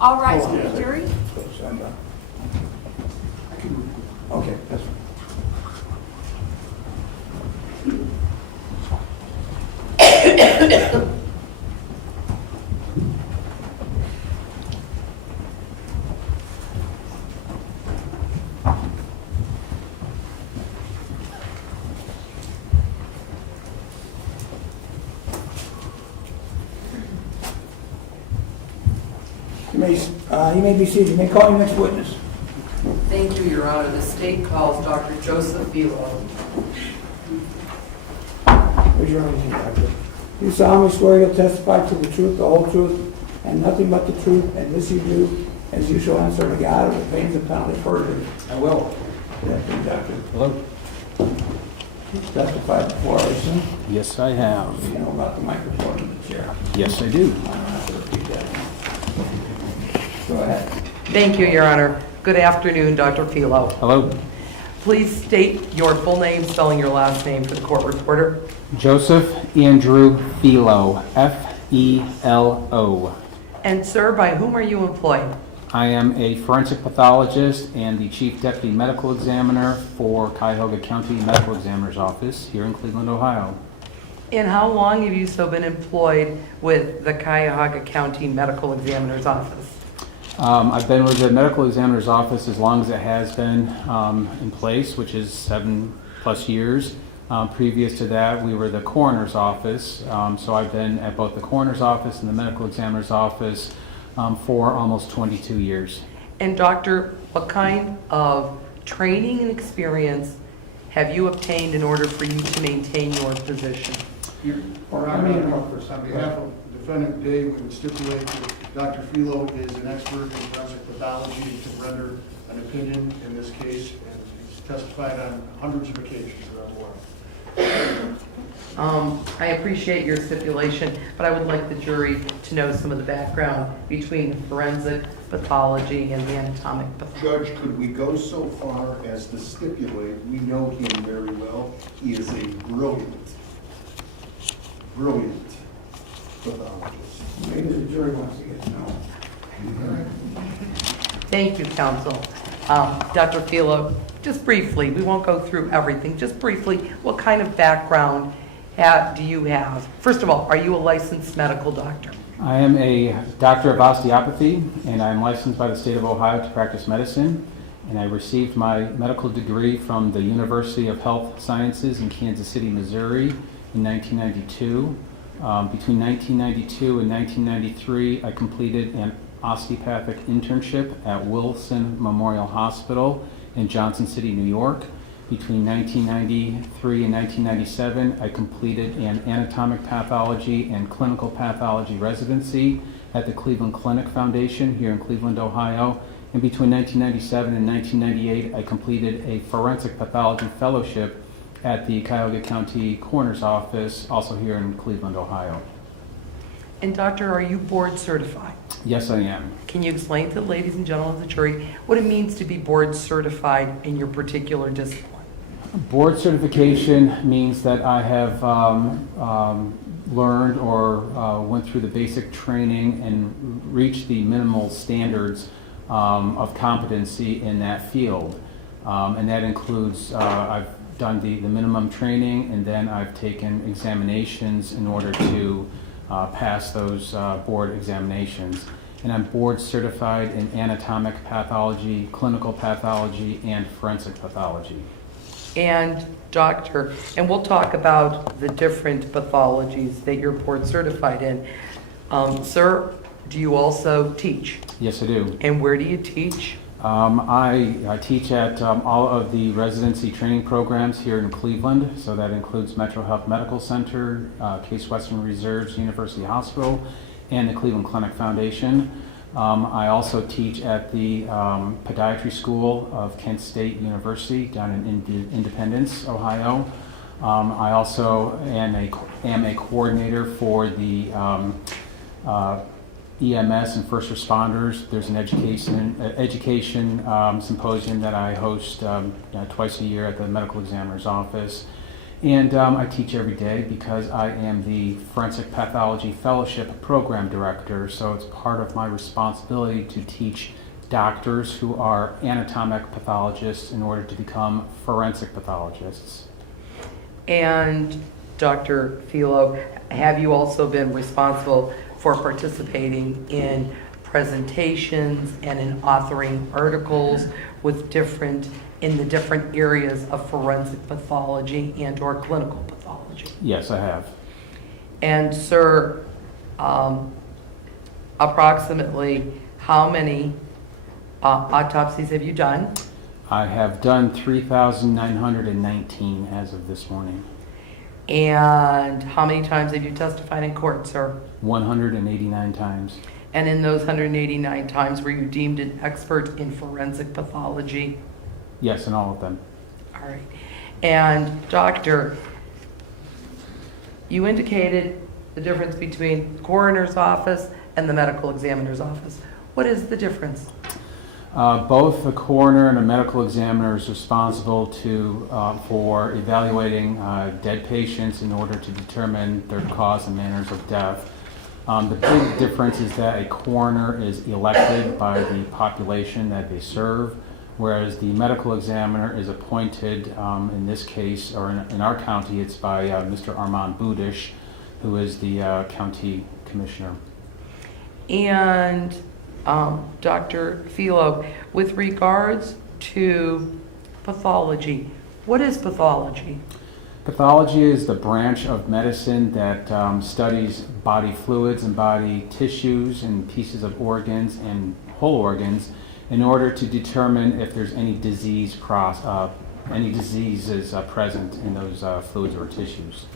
All rise Hold to on. the jury. Okay, that's fine. You may be seated. You may call your next witness. Thank you, Your Honor. The state calls Dr. Joseph Felo. Raise your right hand, doctor. You solemnly swear you'll testify to the truth, the whole truth, and nothing but the truth, and this you do, as you shall answer to God, with pains and penalties of perjury. I will. Good afternoon, doctor. Hello? You testified before, I assume? Yes, I have. You know about the microphone in the chair. Yes, I do. I don't have to repeat that. Go ahead. Thank you, Your Honor. Good afternoon, Dr. Felo. Hello? Please state your full name, spelling your last name for the court reporter. Joseph Andrew Felo, F-E-L-O. And sir, by whom are you employed? I am a forensic pathologist and the Chief Deputy Medical Examiner for Cuyahoga County Medical Examiner's Office here in Cleveland, Ohio. And how long have you so been employed with the Cuyahoga County Medical Examiner's Office? I've been with the Medical Examiner's Office as long as it has been in place, which is 7+ years. Previous to that, we were the Coroner's Office, so I've been at both the Coroner's Office and the Medical Examiner's Office for almost 22 years. And doctor, what kind of training and experience have you obtained in order for you to maintain your position? Your Honor, on behalf of Defendant Day, we would stipulate that Dr. Felo is an expert in forensic pathology and can render an opinion in this case, and he's testified on hundreds of occasions that I'm aware of. I appreciate your stipulation, but I would like the jury to know some of the background between forensic pathology and the anatomic pathology. Judge, could we go so far as to stipulate, we know him very well, he is a brilliant pathologist. Maybe the jury wants to get to know. Thank you, counsel. Dr. Felo, just briefly, we won't go through everything, just briefly, what kind of background do you have? First of all, are you a licensed medical doctor? I am a doctor of osteopathy, and I'm licensed by the state of Ohio to practice medicine. And I received my medical degree from the University of Health Sciences in Kansas City, Missouri in 1992. Between 1992 and 1993, I completed an osteopathic internship at Wilson Memorial Hospital in Johnson City, New York. Between 1993 and 1997, I completed an anatomic pathology and clinical pathology residency at the Cleveland Clinic Foundation here in Cleveland, Ohio. And between 1997 and 1998, I completed a forensic pathology fellowship at the Cuyahoga County Coroner's Office, also here in Cleveland, Ohio. And doctor, are you board certified? Yes, I am. Can you explain to the ladies and gentlemen of the jury what it means to be board certified in your particular discipline? Board certification means that I have learned or went through the basic training and reached the minimal standards of competency in that field. And that includes, I've done the minimum training, and then I've taken examinations in order to pass those board examinations. And I'm board certified in anatomic pathology, clinical pathology, and forensic pathology. And doctor, and we'll talk about the different pathologies that you're board certified in. Sir, do you also teach? Yes, I do. And where do you teach? I teach at all of the residency training programs here in Cleveland, so that includes Metro Health Medical Center, Case Western Reserve's University Hospital, and the Cleveland Clinic Foundation. I also teach at the Podiatry School of Kent State University down in Independence, Ohio. I also am a coordinator for the EMS and first responders. There's an education symposium that I host twice a year at the Medical Examiner's Office. And I teach every day because I am the Forensic Pathology Fellowship Program Director, so it's part of my responsibility to teach doctors who are anatomic pathologists in order to become forensic pathologists. And Dr. Felo, have you also been responsible for participating in presentations and in authoring articles with in the different areas of forensic pathology and or clinical pathology? Yes, I have. And sir, approximately how many autopsies have you done? I have done 3,919 as of this morning. And how many times have you testified in court, sir? 189 times. And in those 189 times, were you deemed an expert in forensic pathology? Yes, in all of them. All right. And doctor, you indicated the difference between the coroner's office and the medical examiner's office. What is the difference? Both the coroner and a medical examiner is responsible for evaluating dead patients in order to determine their cause and manners of death. The big difference is that a coroner is elected by the population that they serve, whereas the medical examiner is appointed, in this case, or in our county, it's by Mr. Armand Budish, who is the county commissioner. And Dr. Felo, with regards to pathology, what is pathology? Pathology is the branch of medicine that studies body fluids and body tissues and pieces of organs and whole organs in order to determine if there's any diseases present in those fluids or tissues.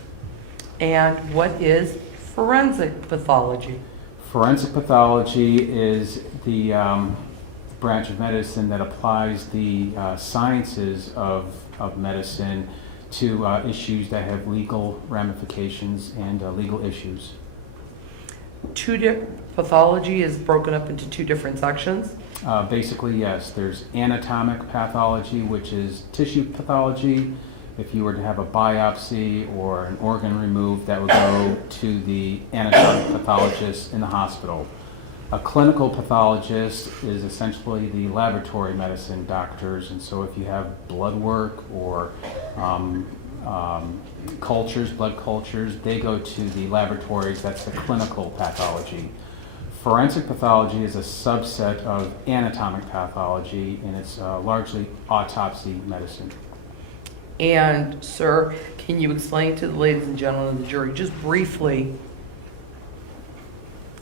And what is forensic pathology? Forensic pathology is the branch of medicine that applies the sciences of medicine to issues that have legal ramifications and legal issues. Pathology is broken up into two different sections. Basically, yes. There's anatomic pathology, which is tissue pathology. If you were to have a biopsy or an organ removed, that would go to the anatomic pathologist in the hospital. A clinical pathologist is essentially the laboratory medicine doctors, and so if you have blood work or blood cultures, they go to the laboratories. That's the clinical pathology. Forensic pathology is a subset of anatomic pathology, and it's largely autopsy medicine. And sir, can you explain to the ladies and gentlemen of the jury, just briefly,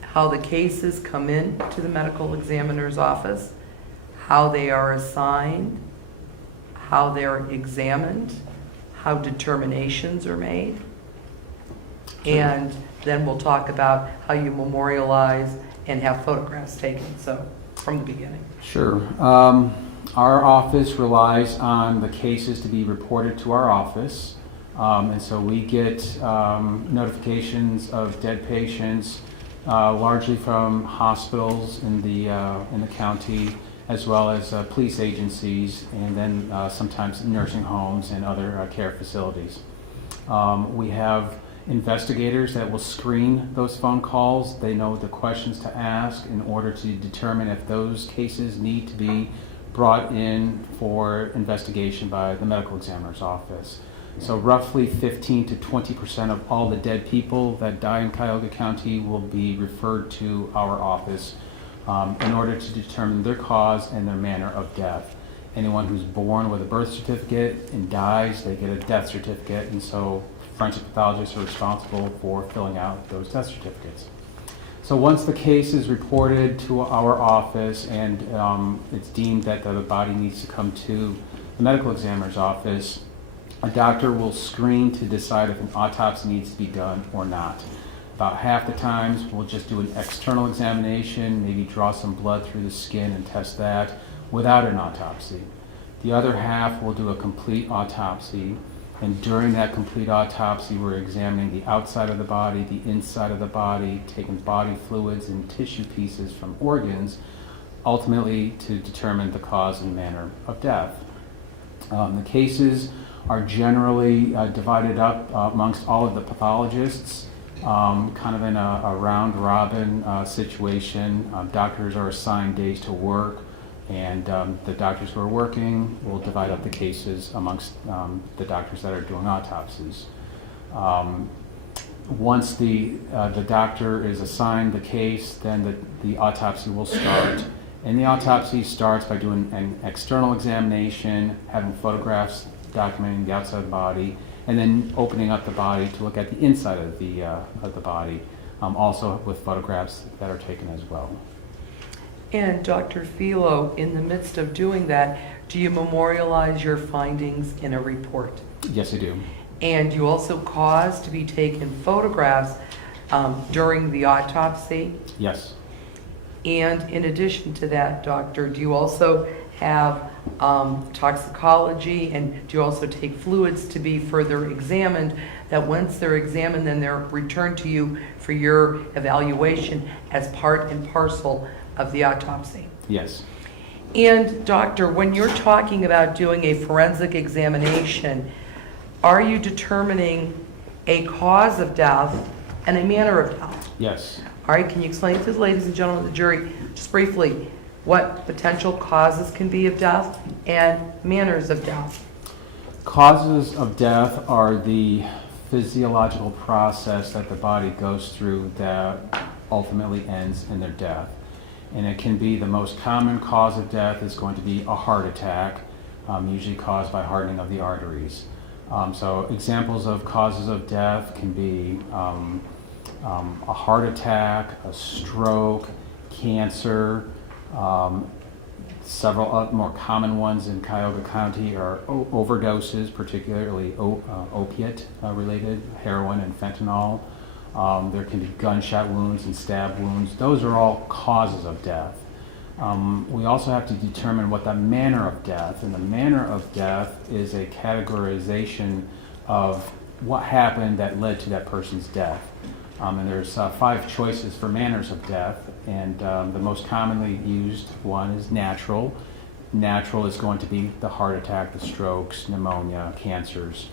how the cases come in to the medical examiner's office, how they are assigned, how they're examined, how determinations are made, and then we'll talk about how you memorialize and have photographs taken, so from the beginning. Sure. Our office relies on the cases to be reported to our office, and so we get notifications of dead patients, largely from hospitals in the county, as well as police agencies, and then sometimes nursing homes and other care facilities. We have investigators that will screen those phone calls. They know the questions to ask in order to determine if those cases need to be brought in for investigation by the medical examiner's office. So roughly 15 to 20% of all the dead people that die in Cuyahoga County will be referred to our office in order to determine their cause and their manner of death. Anyone who's born with a birth certificate and dies, they get a death certificate, and so forensic pathologists are responsible for filling out those death certificates. So once the case is reported to our office and it's deemed that the body needs to come to the medical examiner's office, a doctor will screen to decide if an autopsy needs to be done or not. About half the times we'll just do an external examination, maybe draw some blood through the skin and test that without an autopsy. The other half will do a complete autopsy, and during that complete autopsy we're examining the outside of the body, the inside of the body, taking body fluids and tissue pieces from organs, ultimately to determine the cause and manner of death. The cases are generally divided up amongst all of the pathologists, kind of in a round robin situation. Doctors are assigned days to work, and the doctors who are working will divide up the cases amongst the doctors that are doing autopsies. Once the doctor is assigned the case, then the autopsy will start. And the autopsy starts by doing an external examination, having photographs documenting the outside of the body, and then opening up the body to look at the inside of the body, also with photographs that are taken as well. And Dr. Felo, in the midst of doing that, do you memorialize your findings in a report? Yes, I do. And you also cause to be taken photographs during the autopsy? Yes. And in addition to that, doctor, do you also have toxicology, and do you also take fluids to be further examined, that once they're examined, then they're returned to you for your evaluation as part and parcel of the autopsy? Yes. And doctor, when you're talking about doing a forensic examination, are you determining a cause of death and a manner of death? Yes. All right, can you explain to the ladies and gentlemen of the jury, just briefly, what potential causes can be of death and manners of death? Causes of death are the physiological process that the body goes through that ultimately ends in their death. And it can be, the most common cause of death is going to be a heart attack, usually caused by hardening of the arteries. So examples of causes of death can be a heart attack, a stroke, cancer. Several more common ones in Cuyahoga County are overdoses, particularly opiate related, heroin and fentanyl. There can be gunshot wounds and stab wounds. Those are all causes of death. We also have to determine what the manner of death, and the manner of death is a categorization of what happened that led to that person's death. And there's 5 choices for manners of death, and the most commonly used one is natural. Natural is going to be the heart attack, the strokes, pneumonia, cancers.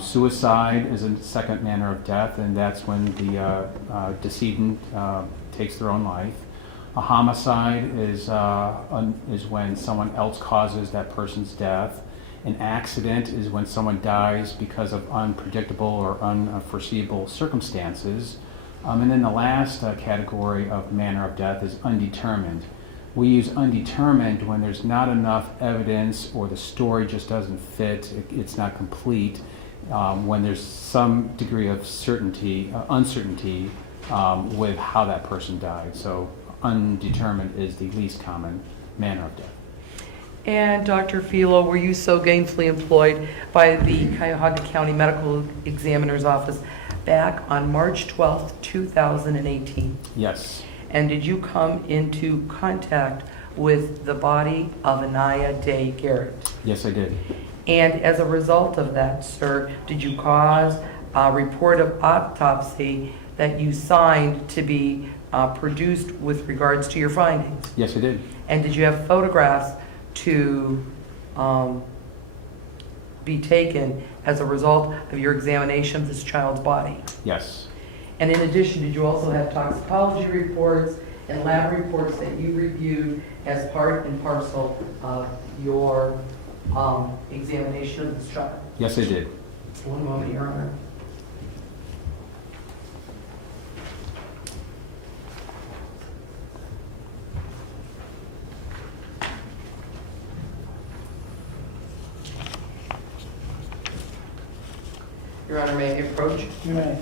Suicide is a second manner of death, and that's when the decedent takes their own life. A homicide is when someone else causes that person's death. An accident is when someone dies because of unpredictable or unforeseeable circumstances. And then the last category of manner of death is undetermined. We use undetermined when there's not enough evidence or the story just doesn't fit, it's not complete, when there's some degree of uncertainty with how that person died. So undetermined is the least common manner of death. And Dr. Felo, were you so gainfully employed by the Cuyahoga County Medical Examiner's Office back on March 12th, 2018? Yes. And did you come into contact with the body of Aniya Day-Garrett? Yes, I did. And as a result of that, sir, did you cause a report of autopsy that you signed to be produced with regards to your findings? Yes, I did. And did you have photographs to be taken as a result of your examination of this child's body? Yes. And in addition, did you also have toxicology reports and lab reports that you reviewed as part and parcel of your examination of this child? Yes, I did. One moment, Your Honor. Your Honor, may I approach? You may.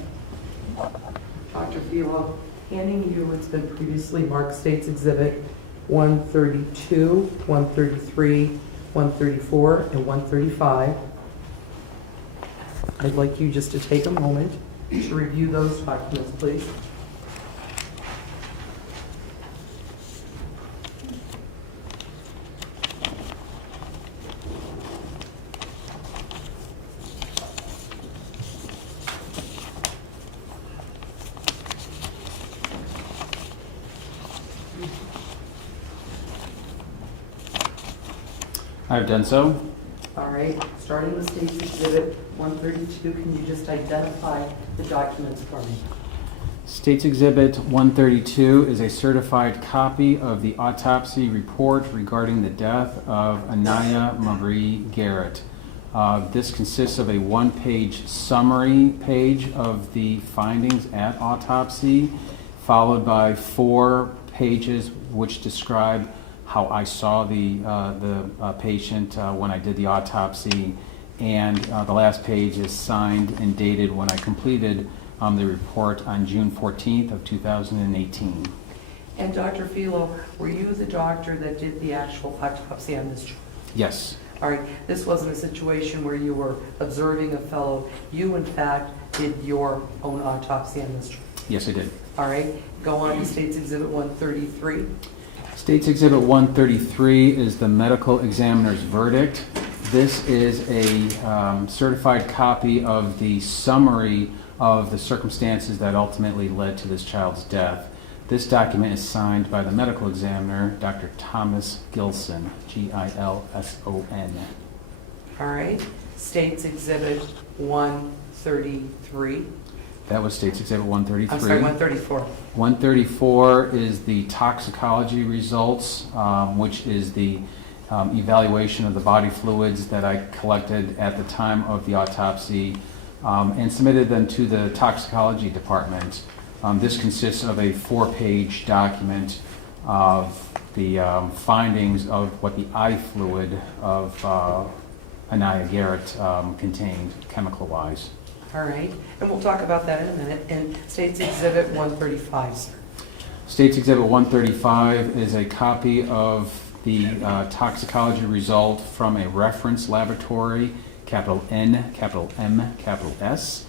Dr. Felo, handing you what's been previously marked States Exhibit 132, 133, 134, and 135. I'd like you just to take a moment to review those documents, please. I've done so. All right, starting with State's Exhibit 132, can you just identify the documents for me? State's Exhibit 132 is a certified copy of the autopsy report regarding the death of Aniya Day-Garrett. This consists of a one-page summary page of the findings at autopsy, followed by 4 pages which describe how I saw the patient when I did the autopsy, and the last page is signed and dated when I completed the report on June 14th of 2018. And Dr. Felo, were you the doctor that did the actual autopsy on this child? Yes. All right, this wasn't a situation where you were observing a fellow. You, in fact, did your own autopsy on this child. Yes, I did. All right, go on to State's Exhibit 133. State's Exhibit 133 is the medical examiner's verdict. This is a certified copy of the summary of the circumstances that ultimately led to this child's death. This document is signed by the medical examiner, Dr. Thomas Gilson, Gilson. All right, State's Exhibit 133. That was State's Exhibit 133. I'm sorry, 134. 134 is the toxicology results, which is the evaluation of the body fluids that I collected at the time of the autopsy and submitted them to the toxicology department. This consists of a 4-page document of the findings of what the eye fluid of Aniya Day-Garrett contained chemical-wise. All right, and we'll talk about that in a minute. And State's Exhibit 135, sir. State's Exhibit 135 is a copy of the toxicology result from a reference laboratory, capital N, capital M, capital S.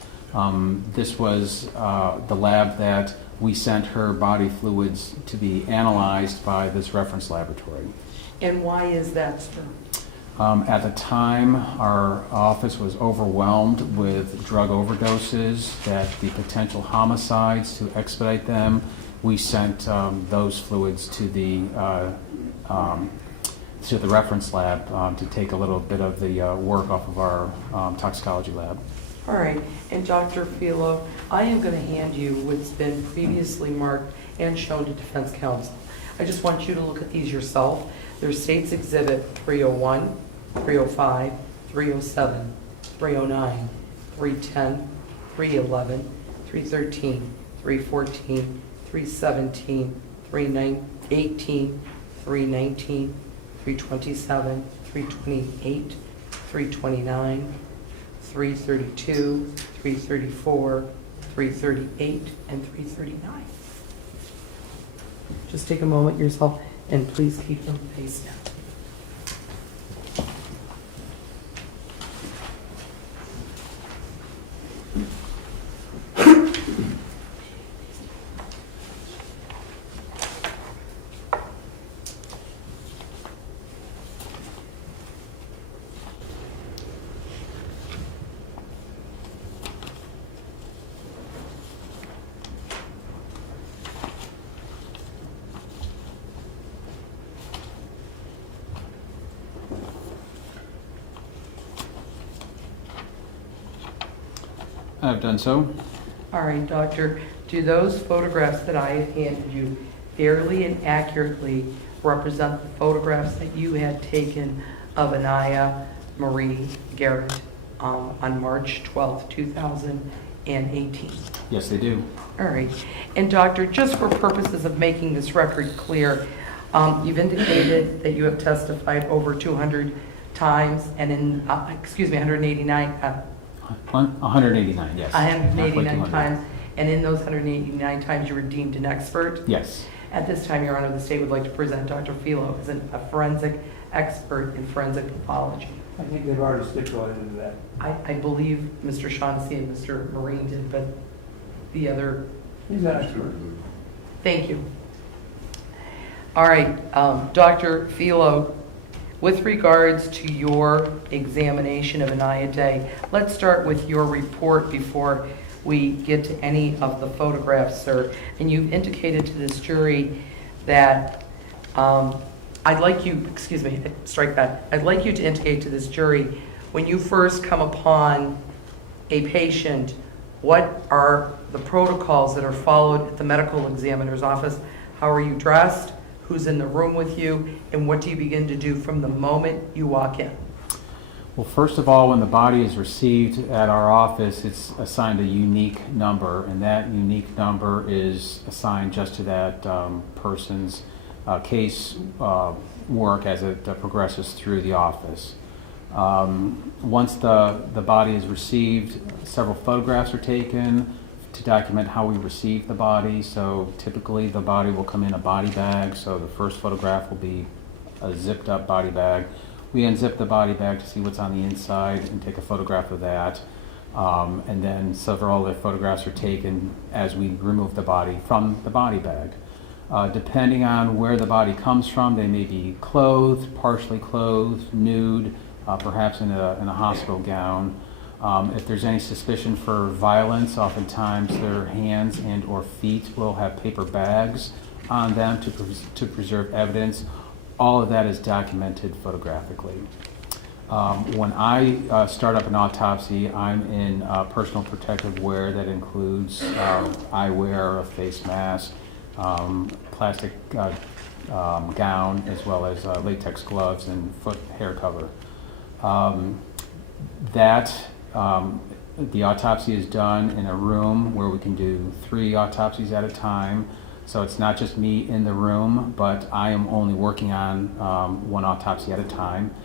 This was the lab that we sent her body fluids to be analyzed by this reference laboratory. And why is that, sir? At the time, our office was overwhelmed with drug overdoses, that the potential homicides, to expedite them, we sent those fluids to the reference lab to take a little bit of the work off of our toxicology lab. All right, and Dr. Felo, I am going to hand you what's been previously marked and shown to defense counsel. I just want you to look at these yourself. There's State's Exhibit 301, 305, 307, 309, 310, 311, 313, 314, 317, 318, 319, 327, 328, 329, 332, 334, 338, and 339. Just take a moment yourself and please keep them faced down. I've done so. All right, doctor, do those photographs that I have handed you fairly and accurately represent the photographs that you had taken of Aniya Day-Garrett on March 12th, 2018? Yes, they do. All right. And doctor, just for purposes of making this record clear, you've indicated that you have testified over 200 times and in, 189, 189, yes. Not quite 189 200. times, and in those 189 times you were deemed an expert? Yes. At this time, Your Honor, the state would like to present Dr. Felo as a forensic expert in forensic pathology. I think they've already stipulated to that. I believe Mr. Shaughnessy and Mr. Marine did, but the other, He's not an expert. thank you. All right, Dr. Felo, with regards to your examination of Aniya Day, let's start with your report before we get to any of the photographs, sir. And you've indicated to this jury that I'd like you, excuse me, strike that. I'd like you to indicate to this jury, when you first come upon a patient, what are the protocols that are followed at the medical examiner's office? How are you dressed? Who's in the room with you? And what do you begin to do from the moment you walk in? Well, first of all, when the body is received at our office, it's assigned a unique number, and that unique number is assigned just to that person's case work as it progresses through the office. Once the body is received, several photographs are taken to document how we receive the body. So typically the body will come in a body bag, so the first photograph will be a zipped up body bag. We unzip the body bag to see what's on the inside and take a photograph of that. And then several other photographs are taken as we remove the body from the body bag. Depending on where the body comes from, they may be clothed, partially clothed, nude, perhaps in a hospital gown. If there's any suspicion for violence, oftentimes their hands and or feet will have paper bags on them to preserve evidence. All of that is documented photographically. When I start up an autopsy, I'm in personal protective wear that includes eyewear, a face mask, plastic gown, as well as latex gloves and foot hair cover. The autopsy is done in a room where we can do 3 autopsies at a time. So it's not just me in the room, but I am only working on 1 autopsy at a time.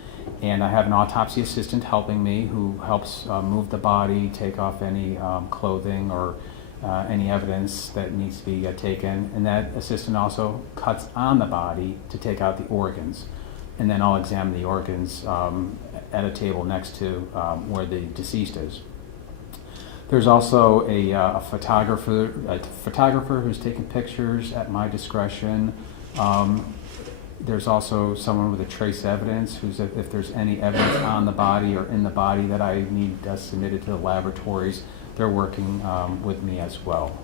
And I have an autopsy assistant helping me who helps move the body, take off any clothing or any evidence that needs to be taken. And that assistant also cuts on the body to take out the organs. And then I'll examine the organs at a table next to where the deceased is. There's also a photographer who's taking pictures at my discretion. There's also someone with a trace evidence who's, if there's any evidence on the body or in the body that I need submitted to the laboratories, they're working with me as well.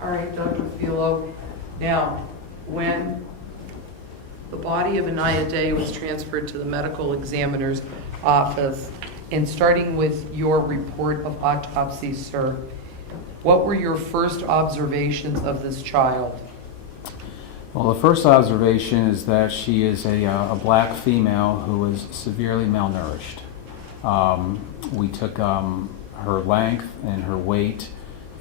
All right, Dr. Felo. Now, when the body of Aniya Day was transferred to the medical examiner's office, and starting with your report of autopsy, sir, what were your first observations of this child? Well, the first observation is that she is a black female who is severely malnourished. We took her length and her weight,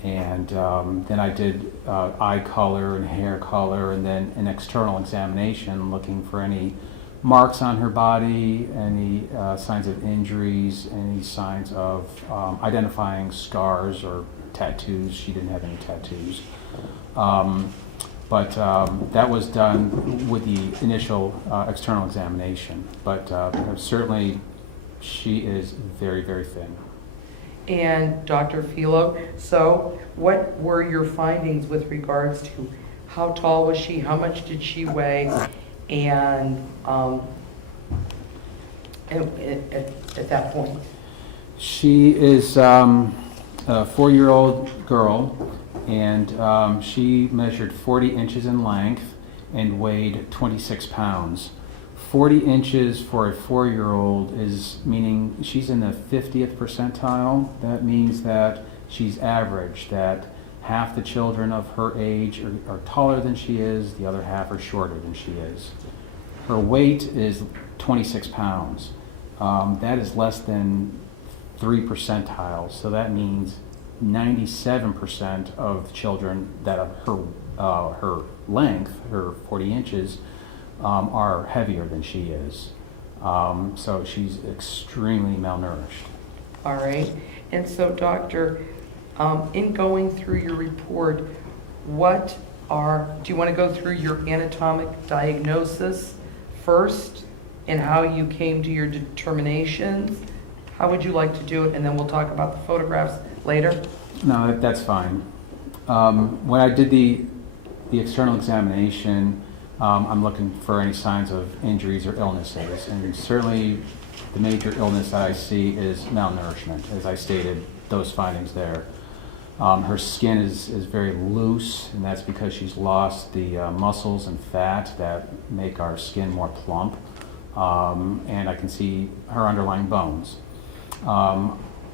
and then I did eye color and hair color, and then an external examination looking for any marks on her body, any signs of injuries, any signs of identifying scars or tattoos. She didn't have any tattoos. But that was done with the initial external examination. But certainly she is very, very thin. And Dr. Felo, so what were your findings with regards to how tall was she, how much did she weigh, and at that point? She is a 4-year-old girl, and she measured 40 inches in length and weighed 26 pounds. 40 inches for a 4-year-old is meaning she's in the 50th percentile. That means that she's average, that half the children of her age are taller than she is, the other half are shorter than she is. Her weight is 26 pounds. That is less than 3 percentiles, so that means 97% of children that are her length, her 40 inches, are heavier than she is. So she's extremely malnourished. All right. And so, doctor, in going through your report, do you want to go through your anatomic diagnosis first and how you came to your determinations? How would you like to do it? And then we'll talk about the photographs later. No, that's fine. When I did the external examination, I'm looking for any signs of injuries or illnesses, and certainly the major illness that I see is malnourishment, as I stated those findings there. Her skin is very loose, and that's because she's lost the muscles and fat that make our skin more plump. And I can see her underlying bones.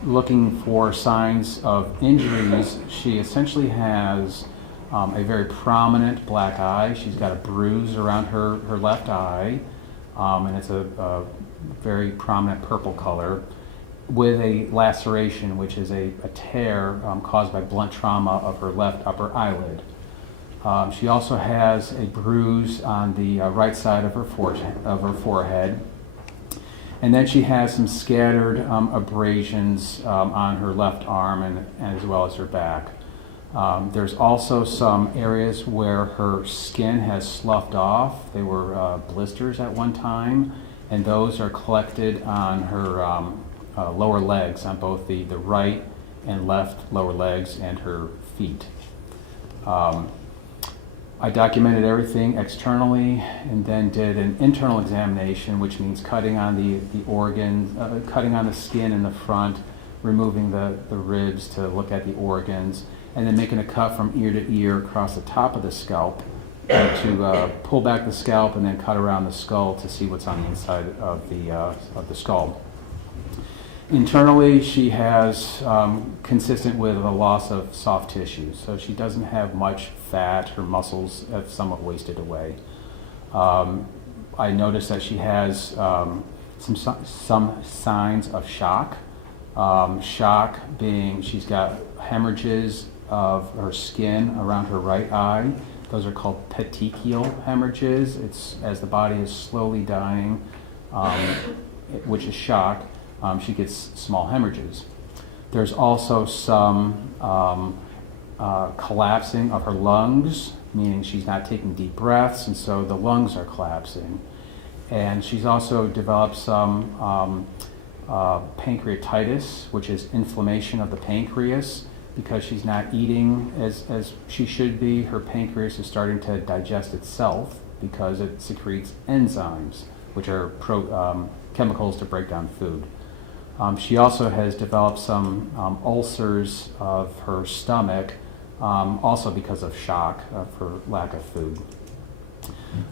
Looking for signs of injuries, she essentially has a very prominent black eye. She's got a bruise around her left eye, and it's a very prominent purple color, with a laceration, which is a tear caused by blunt trauma of her left upper eyelid. She also has a bruise on the right side of her forehead. And then she has some scattered abrasions on her left arm and as well as her back. There's also some areas where her skin has sloughed off. They were blisters at one time, and those are collected on her lower legs, on both the right and left lower legs and her feet. I documented everything externally and then did an internal examination, which means cutting on the organs, cutting on the skin in the front, removing the ribs to look at the organs, and then making a cut from ear to ear across the top of the scalp to pull back the scalp and then cut around the skull to see what's on the inside of the skull. Internally, she has, consistent with a loss of soft tissue, so she doesn't have much fat. Her muscles have somewhat wasted away. I noticed that she has some signs of shock. Shock being she's got hemorrhages of her skin around her right eye. Those are called petechial hemorrhages. It's as the body is slowly dying, which is shock. She gets small hemorrhages. There's also some collapsing of her lungs, meaning she's not taking deep breaths, and so the lungs are collapsing. And she's also developed some pancreatitis, which is inflammation of the pancreas. Because she's not eating as she should be, her pancreas is starting to digest itself because it secretes enzymes, which are chemicals to break down food. She also has developed some ulcers of her stomach, also because of shock for lack of food.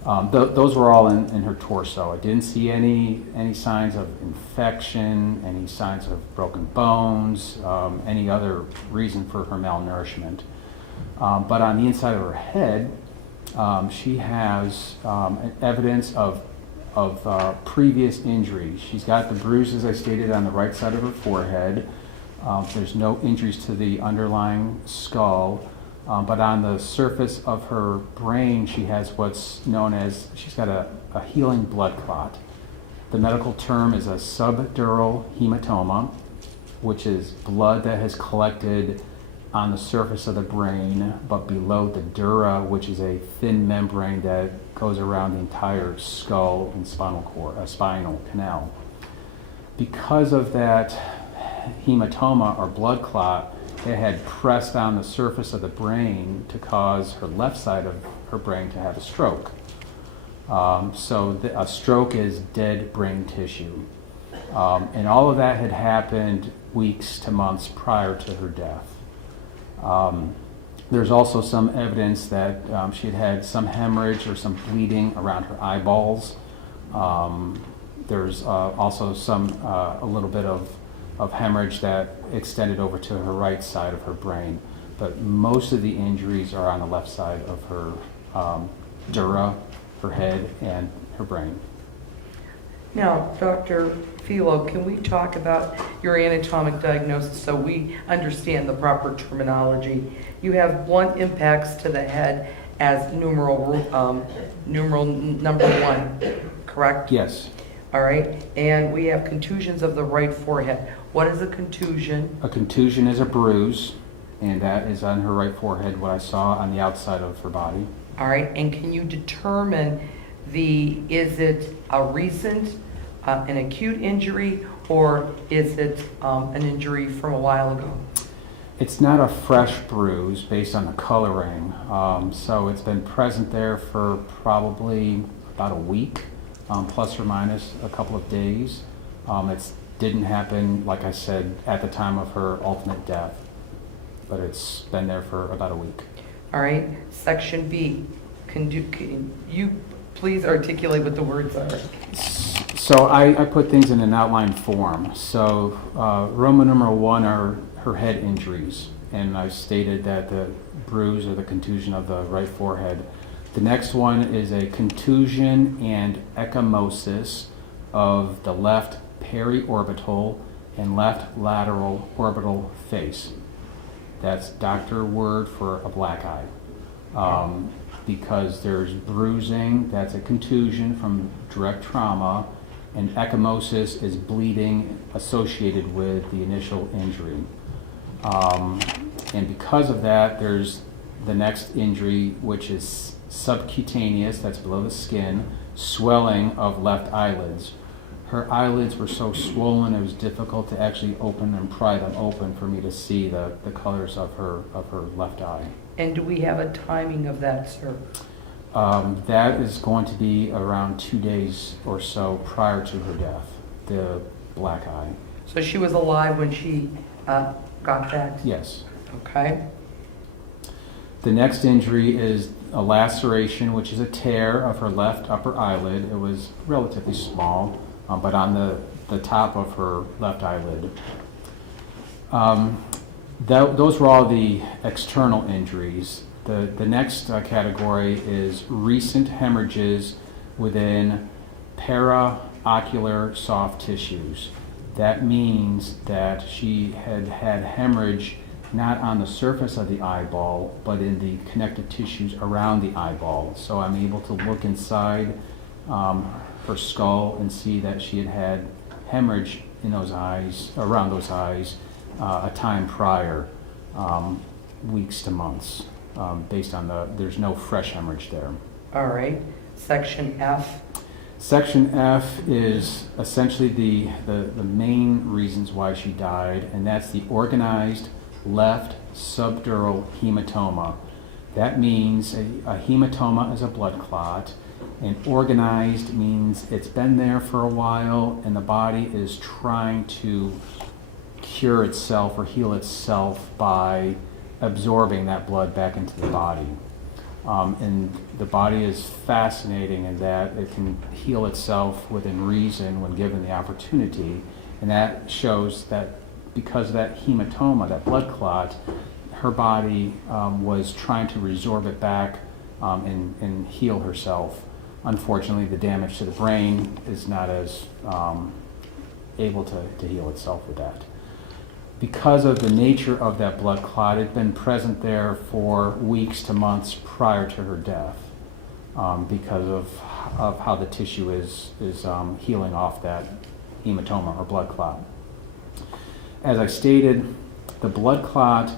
Those were all in her torso. I didn't see any signs of infection, any signs of broken bones, any other reason for her malnourishment. But on the inside of her head, she has evidence of previous injuries. She's got the bruises I stated on the right side of her forehead. There's no injuries to the underlying skull. But on the surface of her brain, she has what's known as, she's got a healing blood clot. The medical term is a subdural hematoma, which is blood that has collected on the surface of the brain, but below the dura, which is a thin membrane that goes around the entire skull and spinal canal. Because of that hematoma or blood clot, it had pressed on the surface of the brain to cause her left side of her brain to have a stroke. So a stroke is dead brain tissue. And all of that had happened weeks to months prior to her death. There's also some evidence that she had had some hemorrhage or some bleeding around her eyeballs. There's also a little bit of hemorrhage that extended over to her right side of her brain. But most of the injuries are on the left side of her dura, her head, and her brain. Now, Dr. Felo, can we talk about your anatomic diagnosis so we understand the proper terminology? You have blunt impacts to the head as numeral number 1, correct? Yes. All right, and we have contusions of the right forehead. What is a contusion? A contusion is a bruise, and that is on her right forehead, what I saw on the outside of her body. All right, and can you determine is it a recent, an acute injury, or is it an injury from a while ago? It's not a fresh bruise based on the coloring, so it's been present there for probably about a week. Plus or minus a couple of days. It didn't happen, like I said, at the time of her ultimate death. but it's been there for about a week. All right, section B, can you please articulate what the words are? So I put things in an outline form. So Roman numeral 1 are her head injuries, and I stated that the bruise or the contusion of the right forehead. The next one is a contusion and ecchymosis of the left periorbital and left lateral orbital face. That's doctor word for a black eye. Because there's bruising, that's a contusion from direct trauma, and ecchymosis is bleeding associated with the initial injury. And because of that, there's the next injury, which is subcutaneous, that's below the skin, swelling of left eyelids. Her eyelids were so swollen it was difficult to actually open and pry them open for me to see the colors of her left eye. And do we have a timing of that, sir? That is going to be around 2 days or so prior to her death, the black eye. So she was alive when she got that? Yes. Okay. The next injury is a laceration, which is a tear of her left upper eyelid. It was relatively small, but on the top of her left eyelid. Those were all the external injuries. The next category is recent hemorrhages within paraocular soft tissues. That means that she had hemorrhage not on the surface of the eyeball, but in the connective tissues around the eyeball. So I'm able to look inside her skull and see that she had hemorrhage in those eyes, around those eyes, a time prior, weeks to months, based on there's no fresh hemorrhage there. All right. Section F. Section F is essentially the main reasons why she died, and that's the organized left subdural hematoma. That means a hematoma is a blood clot, and organized means it's been there for a while and the body is trying to cure itself or heal itself by absorbing that blood back into the body. And the body is fascinating in that it can heal itself within reason when given the opportunity, and that shows that because of that hematoma, that blood clot, her body was trying to resorb it back and heal herself. Unfortunately, the damage to the brain is not as able to heal itself with that. Because of the nature of that blood clot, it had been present there for weeks to months prior to her death because of how the tissue is healing off that hematoma or blood clot. As I stated, the blood clot,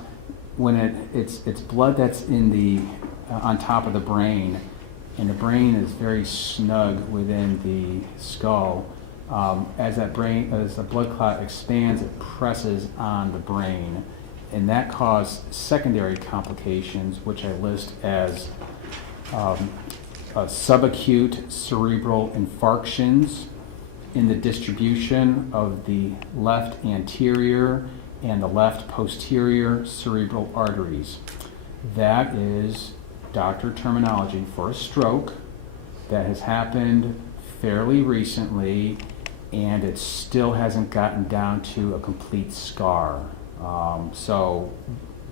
when it's blood that's in the on top of the brain, and the brain is very snug within the skull. As the blood clot expands, it presses on the brain, and that causes secondary complications, which I list as subacute cerebral infarctions in the distribution of the left anterior and the left posterior cerebral arteries. That is doctor terminology for a stroke that has happened fairly recently, and it still hasn't gotten down to a complete scar. So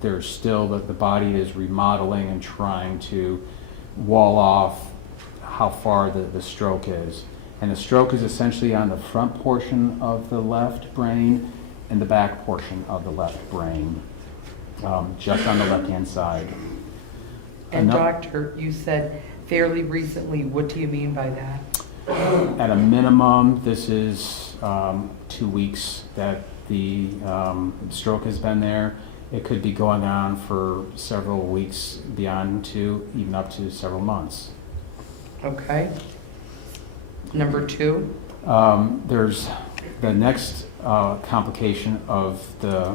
there's still the body is remodeling and trying to wall off how far the stroke is. And the stroke is essentially on the front portion of the left brain and the back portion of the left brain, just on the left-hand side. And doctor, you said fairly recently. What do you mean by that? At a minimum, this is 2 weeks that the stroke has been there. It could be going on for several weeks, beyond 2, even up to several months. Okay. Number 2. There's the next complication of the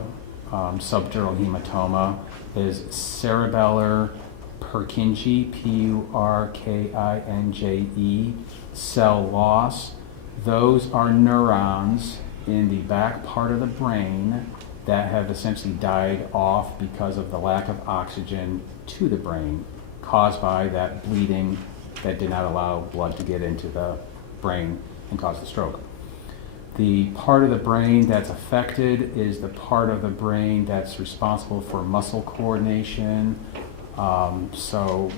subdural hematoma is cerebellar Purkinje, Purkinje, cell loss. Those are neurons in the back part of the brain that have essentially died off because of the lack of oxygen to the brain caused by that bleeding that did not allow blood to get into the brain and cause the stroke. The part of the brain that's affected is the part of the brain that's responsible for muscle coordination. So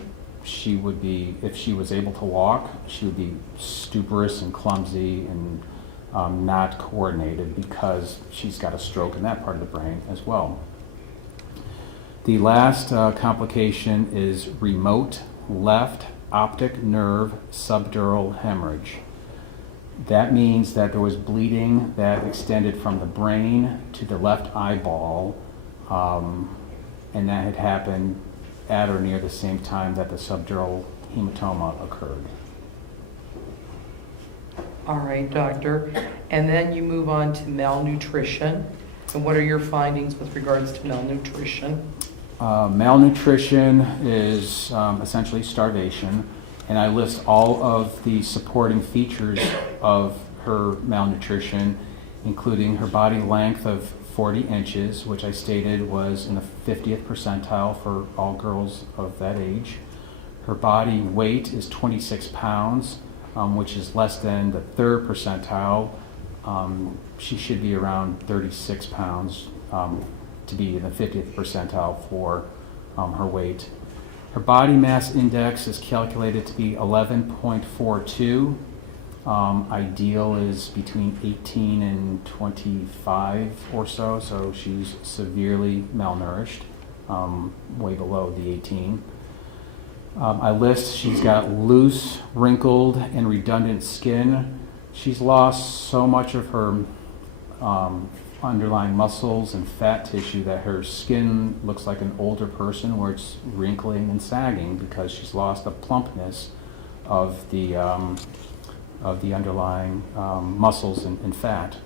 she would be, if she was able to walk, she would be stuporous and clumsy and not coordinated because she's got a stroke in that part of the brain as well. The last complication is remote left optic nerve subdural hemorrhage. That means that there was bleeding that extended from the brain to the left eyeball, and that had happened at or near the same time that the subdural hematoma occurred. All right, doctor. And then you move on to malnutrition. And what are your findings with regards to malnutrition? Malnutrition is essentially starvation, and I list all of the supporting features of her malnutrition, including her body length of 40 inches, which I stated was in the 50th percentile for all girls of that age. Her body weight is 26 pounds, which is less than the 3rd percentile. She should be around 36 pounds to be in the 50th percentile for her weight. Her body mass index is calculated to be 11.42. Ideal is between 18 and 25 or so, so she's severely malnourished, way below the 18. I list she's got loose, wrinkled, and redundant skin. She's lost so much of her underlying muscles and fat tissue that her skin looks like an older person, where it's wrinkling and sagging because she's lost the plumpness of the underlying muscles and fat.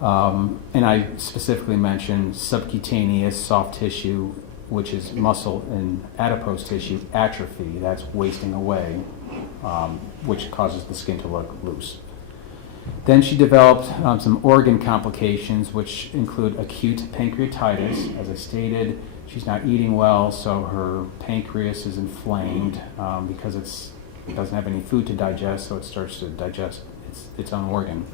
And I specifically mentioned subcutaneous soft tissue, which is muscle and adipose tissue atrophy that's wasting away, which causes the skin to look loose. Then she developed some organ complications, which include acute pancreatitis. As I stated, she's not eating well, so her pancreas is inflamed because it doesn't have any food to digest, so it starts to digest its own organ.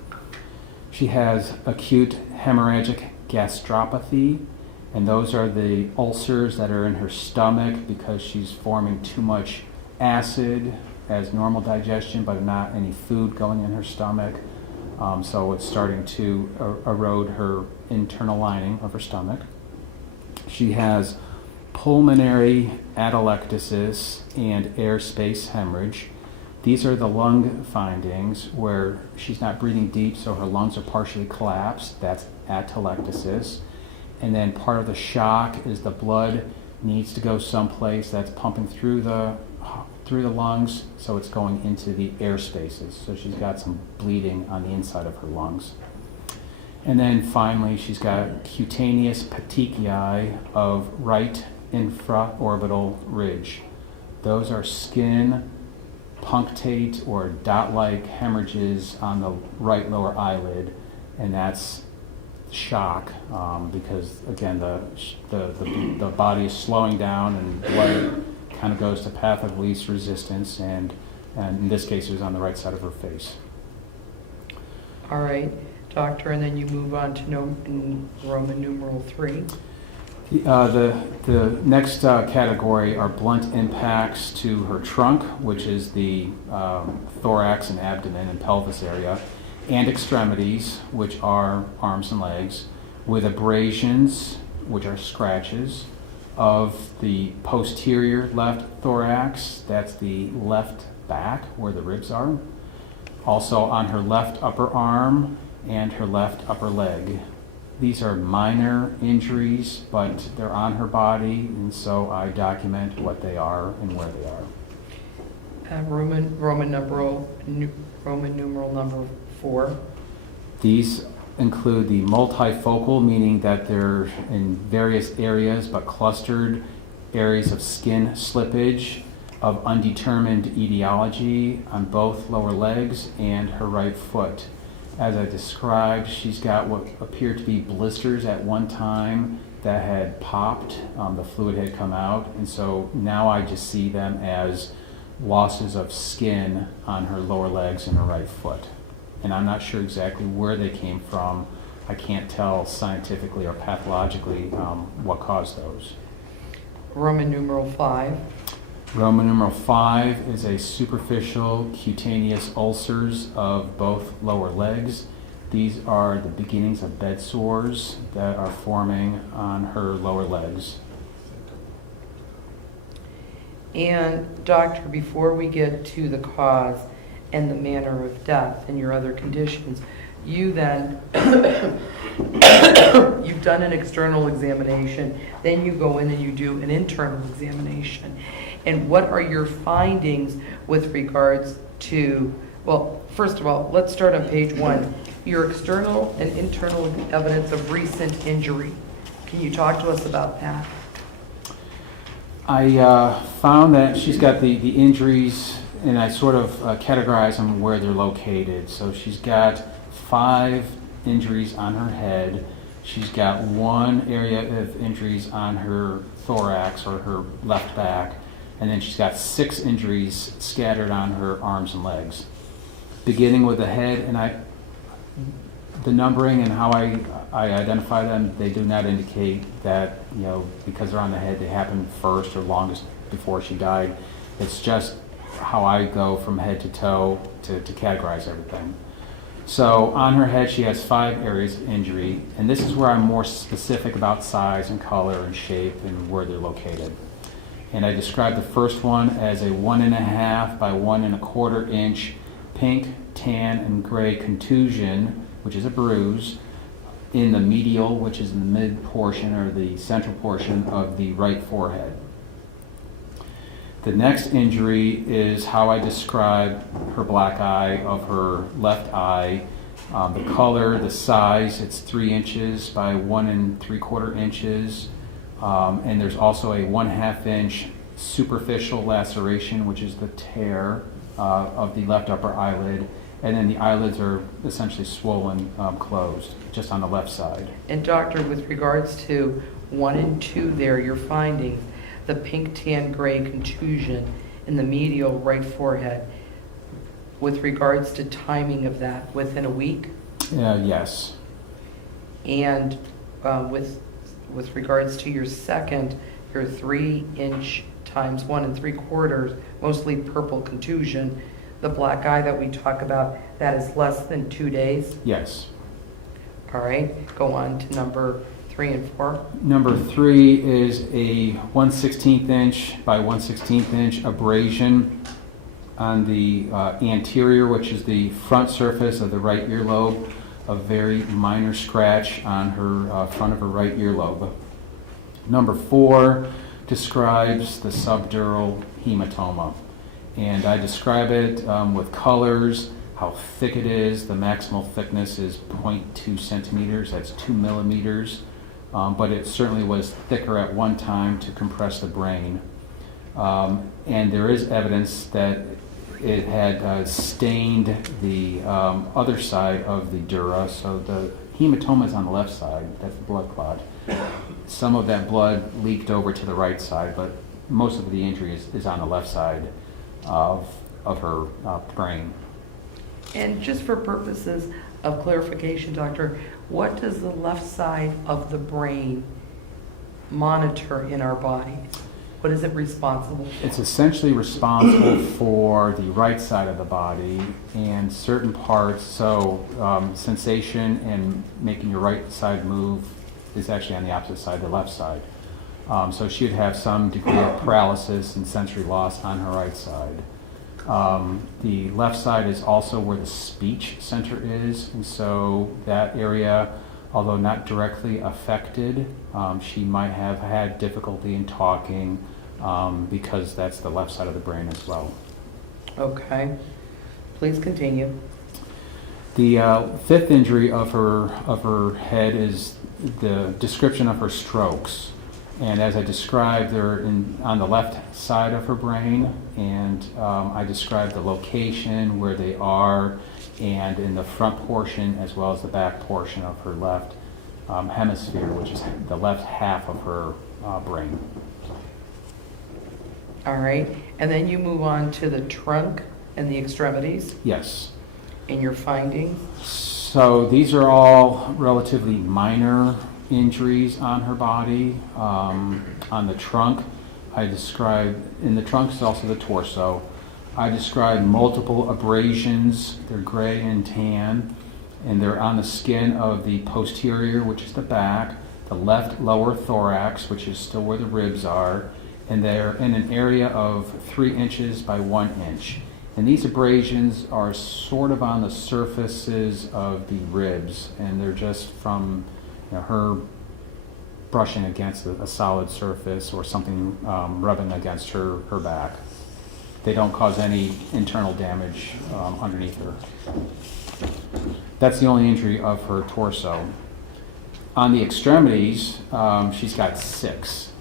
She has acute hemorrhagic gastropathy, and those are the ulcers that are in her stomach because she's forming too much acid as normal digestion, but not any food going in her stomach. So it's starting to erode her internal lining of her stomach. She has pulmonary atelectasis and airspace hemorrhage. These are the lung findings where she's not breathing deep, so her lungs are partially collapsed. That's atelectasis. And then part of the shock is the blood needs to go someplace that's pumping through the lungs, so it's going into the air spaces. So she's got some bleeding on the inside of her lungs. And then finally, she's got cutaneous petechiae of right infraorbital ridge. Those are skin, punctate, or dot-like hemorrhages on the right lower eyelid, and that's shock because, again, the body is slowing down and blood kind of goes to path of least resistance, and in this case it was on the right side of her face. All right, doctor, and then you move on to Roman numeral 3. The next category are blunt impacts to her trunk, which is the thorax and abdomen and pelvis area, and extremities, which are arms and legs, with abrasions, which are scratches, of the posterior left thorax, that's the left back where the ribs are, also on her left upper arm and her left upper leg. These are minor injuries, but they're on her body, and so I document what they are and where they are. Roman numeral number 4. These include the multifocal, meaning that they're in various areas but clustered areas of skin slippage of undetermined etiology on both lower legs and her right foot. As I described, she's got what appeared to be blisters at one time that had popped. The fluid had come out, and so now I just see them as losses of skin on her lower legs and her right foot. And I'm not sure exactly where they came from. I can't tell scientifically or pathologically what caused those. Roman numeral 5. Roman numeral 5 is a superficial cutaneous ulcers of both lower legs. These are the beginnings of bed sores that are forming on her lower legs. And doctor, before we get to the cause and the manner of death and your other conditions, you then, you've done an external examination, then you go in and you do an internal examination. And what are your findings with regards to, well, first of all, let's start on page 1. Your external and internal evidence of recent injury. Can you talk to us about that? I found that she's got the injuries, and I sort of categorize them where they're located. So she's got 5 injuries on her head. She's got 1 area of injuries on her thorax or her left back, and then she's got 6 injuries scattered on her arms and legs. Beginning with the head, and the numbering and how I identify them, they do not indicate that, because they're on the head, they happened first or longest before she died. It's just how I go from head to toe to categorize everything. So on her head, she has 5 areas of injury, and this is where I'm more specific about size and color and shape and where they're located. And I described the first one as a 1.5 by 1.25 inch pink, tan, and gray contusion, which is a bruise, in the medial, which is in the mid portion or the central portion of the right forehead. The next injury is how I describe her black eye of her left eye. The color, the size, it's 3 inches by 1.75 inches. And there's also a 1/2 inch superficial laceration, which is the tear of the left upper eyelid. And then the eyelids are essentially swollen closed, just on the left side. And doctor, with regards to 1 and 2 there, your findings, the pink, tan, gray contusion in the medial right forehead, with regards to timing of that, within a week? Yes. And with regards to your second, your 3 inch times 1.75, mostly purple contusion, the black eye that we talk about, that is less than 2 days? Yes. All right, go on to number 3 and 4. Number 3 is a 1/16 inch by 1/16 inch abrasion on the anterior, which is the front surface of the right earlobe, a very minor scratch on her front of her right earlobe. Number 4 describes the subdural hematoma. And I describe it with colors, how thick it is. The maximal thickness is 0.2 centimeters, that's 2 millimeters. But it certainly was thicker at one time to compress the brain. And there is evidence that it had stained the other side of the dura. So the hematoma is on the left side, that's the blood clot. Some of that blood leaked over to the right side, but most of the injury is on the left side of her brain. And just for purposes of clarification, doctor, what does the left side of the brain monitor in our bodies? What is it responsible for? It's essentially responsible for the right side of the body and certain parts. So sensation and making your right side move is actually on the opposite side, the left side. So she would have some degree of paralysis and sensory loss on her right side. The left side is also where the speech center is, and so that area, although not directly affected, she might have had difficulty in talking because that's the left side of the brain as well. Okay, please continue. The 5th injury of her head is the description of her strokes. And as I described, they're on the left side of her brain, and I described the location where they are, and in the front portion as well as the back portion of her left hemisphere, which is the left half of her brain. All right, and then you move on to the trunk and the extremities Yes. in your findings. So these are all relatively minor injuries on her body. On the trunk, I described, in the trunk is also the torso. I described multiple abrasions. They're gray and tan, and they're on the skin of the posterior, which is the back, the left lower thorax, which is still where the ribs are, and they're in an area of 3 inches by 1 inch. And these abrasions are sort of on the surfaces of the ribs, and they're just from her brushing against a solid surface or something rubbing against her back. They don't cause any internal damage underneath her. That's the only injury of her torso. On the extremities, she's got 6,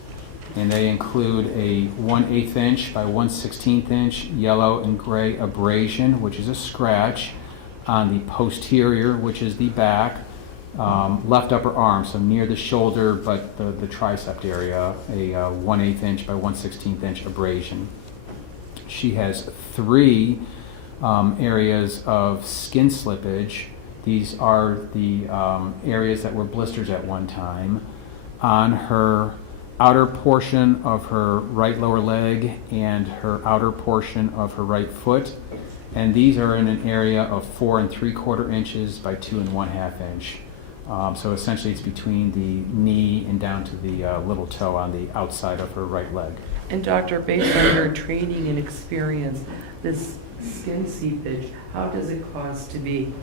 and they include a 1/8 inch by 1/16 inch yellow and gray abrasion, which is a scratch on the posterior, which is the back, left upper arm, so near the shoulder, but the tricep area, a 1/8 inch by 1/16 inch abrasion. She has 3 areas of skin slippage. These are the areas that were blisters at one time on her outer portion of her right lower leg and her outer portion of her right foot. And these are in an area of 4 3/4 inches by 2 1/2 inch. So essentially it's between the knee and down to the little toe on the outside of her right leg. And doctor, based on your training and experience, this skin seepage, how does it cause to be?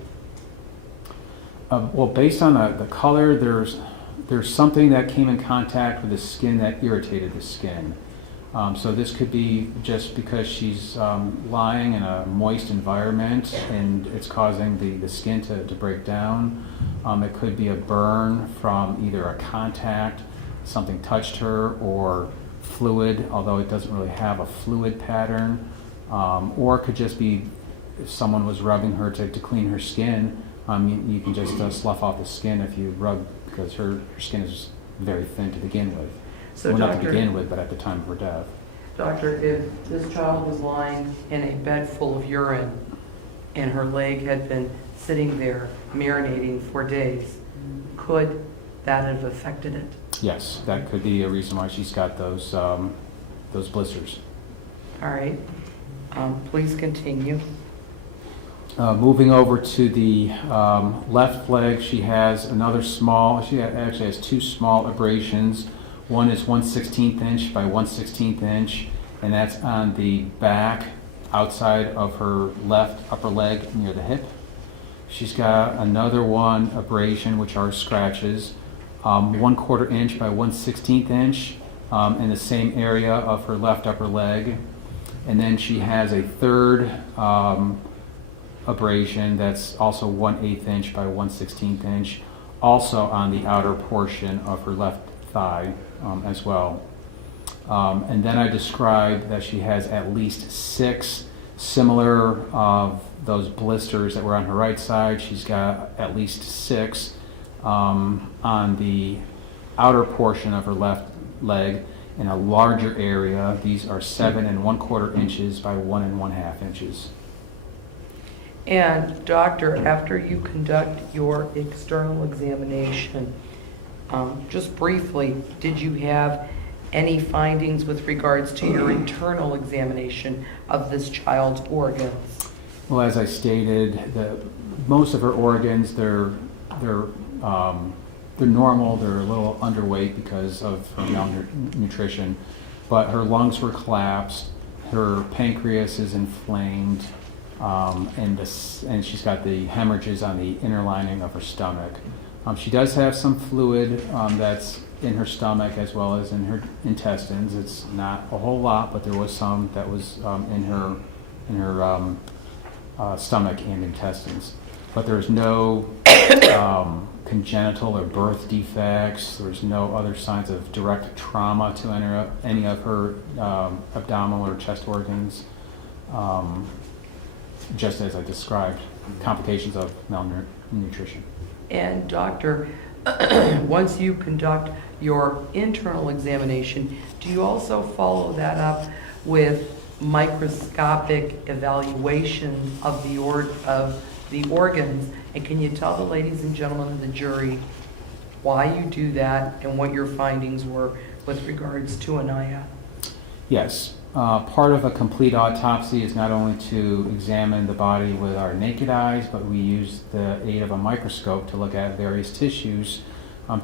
Well, based on the color, there's something that came in contact with the skin that irritated the skin. So this could be just because she's lying in a moist environment and it's causing the skin to break down. It could be a burn from either a contact, something touched her, or fluid, although it doesn't really have a fluid pattern. Or it could just be if someone was rubbing her to clean her skin. You can just slough off the skin if you rub, because her skin is very thin to begin with. So well, not to doctor, begin with, but at the time of her death. Doctor, if this child was lying in a bed full of urine and her leg had been sitting there marinating for days, could that have affected it? Yes, that could be a reason why she's got those blisters. All right. Please continue. Moving over to the left leg, she has another small, she actually has 2 small abrasions. One is 1/16 inch by 1/16 inch, and that's on the back outside of her left upper leg near the hip. She's got another one abrasion, which are scratches, 1/4 inch by 1/16 inch in the same area of her left upper leg. And then she has a third abrasion that's also 1/8 inch by 1/16 inch, also on the outer portion of her left thigh as well. And then I described that she has at least 6 similar of those blisters that were on her right side. She's got at least 6 on the outer portion of her left leg in a larger area. These are 7 1/4 inches by 1 1/2 inches. And doctor, after you conduct your external examination, just briefly, did you have any findings with regards to your internal examination of this child's organs? Well, as I stated, most of her organs, they're normal. They're a little underweight because of her malnutrition, but her lungs were collapsed, her pancreas is inflamed, and she's got the hemorrhages on the inner lining of her stomach. She does have some fluid that's in her stomach as well as in her intestines. It's not a whole lot, but there was some that was in her stomach and intestines. But there's no congenital or birth defects. There was no other signs of direct trauma to any of her abdominal or chest organs, just as I described, complications of malnutrition. And doctor, once you conduct your internal examination, do you also follow that up with microscopic evaluation of the organs? And can you tell the ladies and gentlemen of the jury why you do that and what your findings were with regards to Anaya? Yes. Part of a complete autopsy is not only to examine the body with our naked eyes, but we use the aid of a microscope to look at various tissues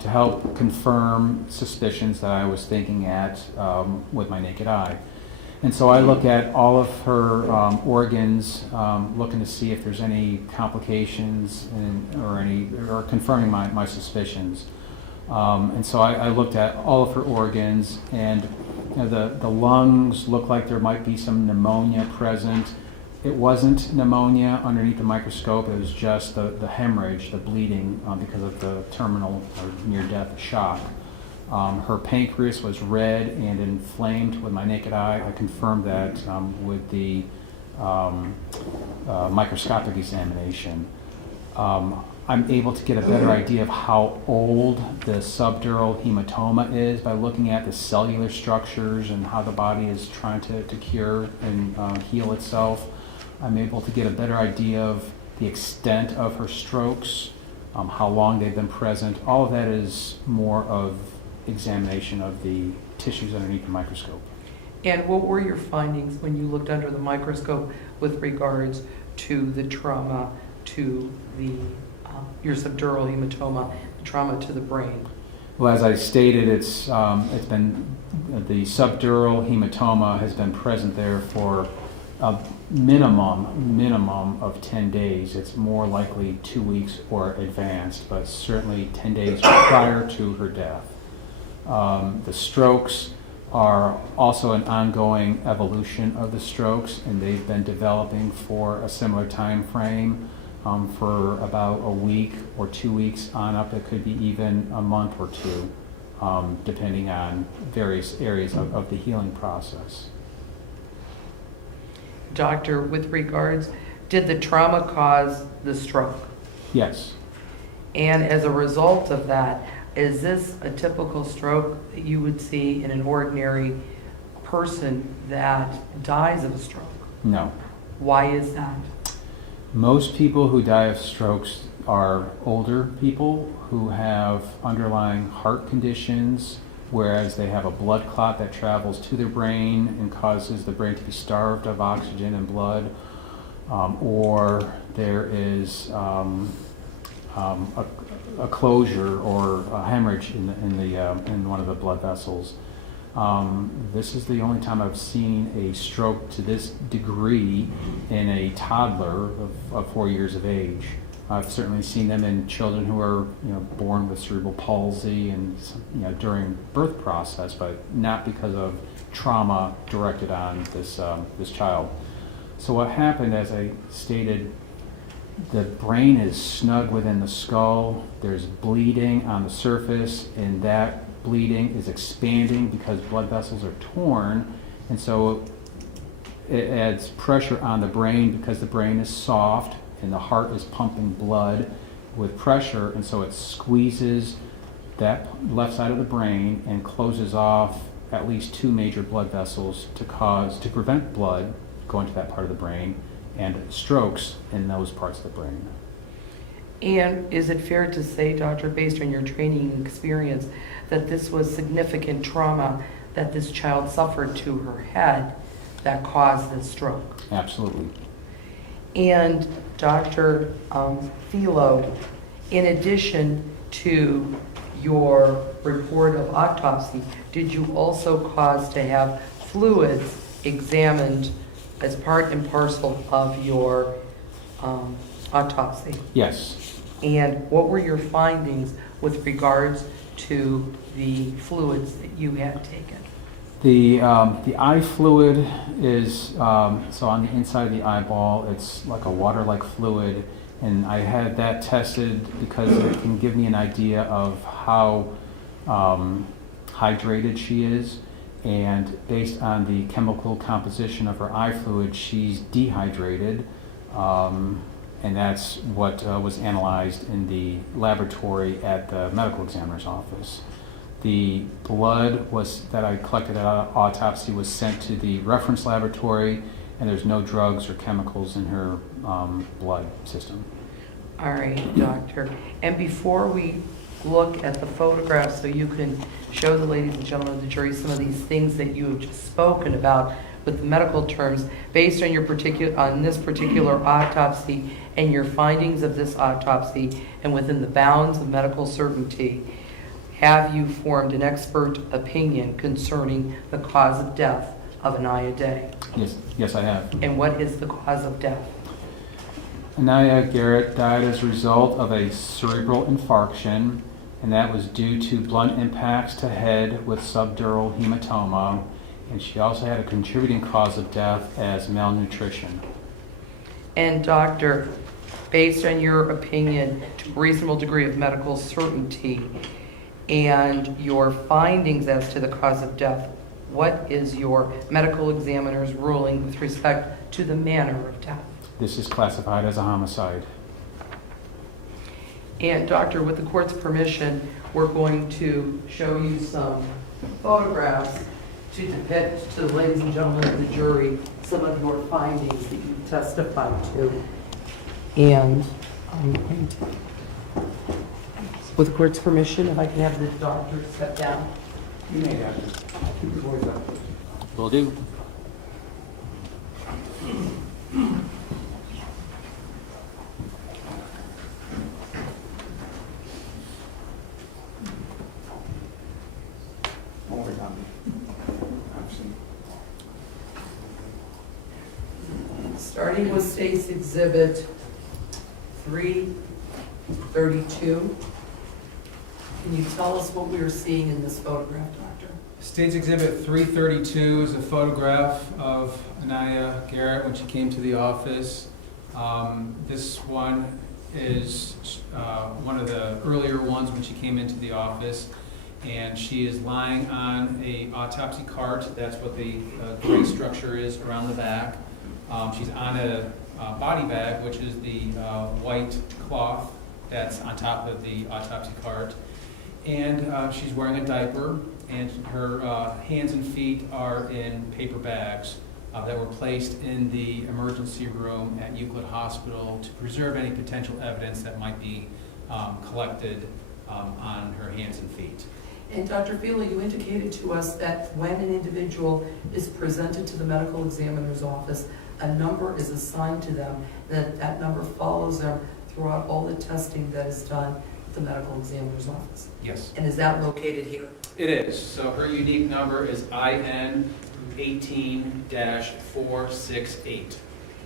to help confirm suspicions that I was thinking at with my naked eye. And so I look at all of her organs, looking to see if there's any complications or confirming my suspicions. And so I looked at all of her organs, and the lungs look like there might be some pneumonia present. It wasn't pneumonia underneath the microscope, it was just the hemorrhage, the bleeding because of the terminal or near-death shock. Her pancreas was red and inflamed with my naked eye. I confirmed that with the microscopic examination. I'm able to get a better idea of how old the subdural hematoma is by looking at the cellular structures and how the body is trying to cure and heal itself. I'm able to get a better idea of the extent of her strokes, how long they've been present. All of that is more of examination of the tissues underneath the microscope. And what were your findings when you looked under the microscope with regards to the trauma to your subdural hematoma, the trauma to the brain? Well, as I stated, it's been the subdural hematoma has been present there for a minimum of 10 days. It's more likely 2 weeks or advanced, but certainly 10 days prior to her death. The strokes are also an ongoing evolution of the strokes, and they've been developing for a similar time frame for about a week or 2 weeks on up. It could be even a month or two, depending on various areas of the healing process. Doctor, with regards, did the trauma cause the stroke? Yes. And as a result of that, is this a typical stroke that you would see in an ordinary person that dies of a stroke? No. Why is that? Most people who die of strokes are older people who have underlying heart conditions, whereas they have a blood clot that travels to their brain and causes the brain to be starved of oxygen and blood, or there is a closure or a hemorrhage in one of the blood vessels. This is the only time I've seen a stroke to this degree in a toddler of 4 years of age. I've certainly seen them in children who are, born with cerebral palsy and, during birth process, but not because of trauma directed on this child. So what happened, as I stated, the brain is snug within the skull. There's bleeding on the surface, and that bleeding is expanding because blood vessels are torn, and so it adds pressure on the brain because the brain is soft and the heart is pumping blood with pressure, and so it squeezes that left side of the brain and closes off at least 2 major blood vessels to prevent blood going to that part of the brain and strokes in those parts of the brain. And is it fair to say, doctor, based on your training and experience, that this was significant trauma that this child suffered to her head that caused this stroke? Absolutely. And Dr. Felo, in addition to your report of autopsy, did you also cause to have fluids examined as part and parcel of your autopsy? Yes. And what were your findings with regards to the fluids that you had taken? The eye fluid is, so on the inside of the eyeball, it's like a water-like fluid, And I had that tested because it can give me an idea of how hydrated she is. And based on the chemical composition of her eye fluid, she's dehydrated. And that's what was analyzed in the laboratory at the medical examiner's office. The blood that I collected at autopsy was sent to the reference laboratory, and there's no drugs or chemicals in her blood system. All right, doctor. And before we look at the photographs, so you can show the ladies and gentlemen of the jury some of these things that you have just spoken about with the medical terms, based on this particular autopsy and your findings of this autopsy, and within the bounds of medical certainty, have you formed an expert opinion concerning the cause of death of Aniya Day? Yes, I have. And what is the cause of death? Aniya Garrett died as a result of a cerebral infarction, and that was due to blunt impacts to head with subdural hematoma, and she also had a contributing cause of death as malnutrition. And doctor, based on your opinion to a reasonable degree of medical certainty and your findings as to the cause of death, what is your medical examiner's ruling with respect to the manner of death? This is classified as a homicide. And doctor, with the court's permission, we're going to show you some photographs to depict to the ladies and gentlemen of the jury some of your findings that you testified to. And I'm going to, with the court's permission, if I can have the doctor step down. You may have to keep your voice up. Will do. Don't worry about me. I've seen. Starting with State's Exhibit 332. Can you tell us what we are seeing in this photograph, doctor? State's Exhibit 332 is a photograph of Aniya Garrett when she came to the office. This one is one of the earlier ones when she came into the office, and she is lying on a autopsy cart. That's what the gray structure is around the back. She's on a body bag, which is the white cloth that's on top of the autopsy cart. And she's wearing a diaper, and her hands and feet are in paper bags that were placed in the emergency room at Euclid Hospital to preserve any potential evidence that might be collected on her hands and feet. And Dr. Felo, you indicated to us that when an individual is presented to the medical examiner's office, a number is assigned to them, that number follows them throughout all the testing that is done at the medical examiner's office. Yes. And is that located here? It is. So her unique number is IN 18-468.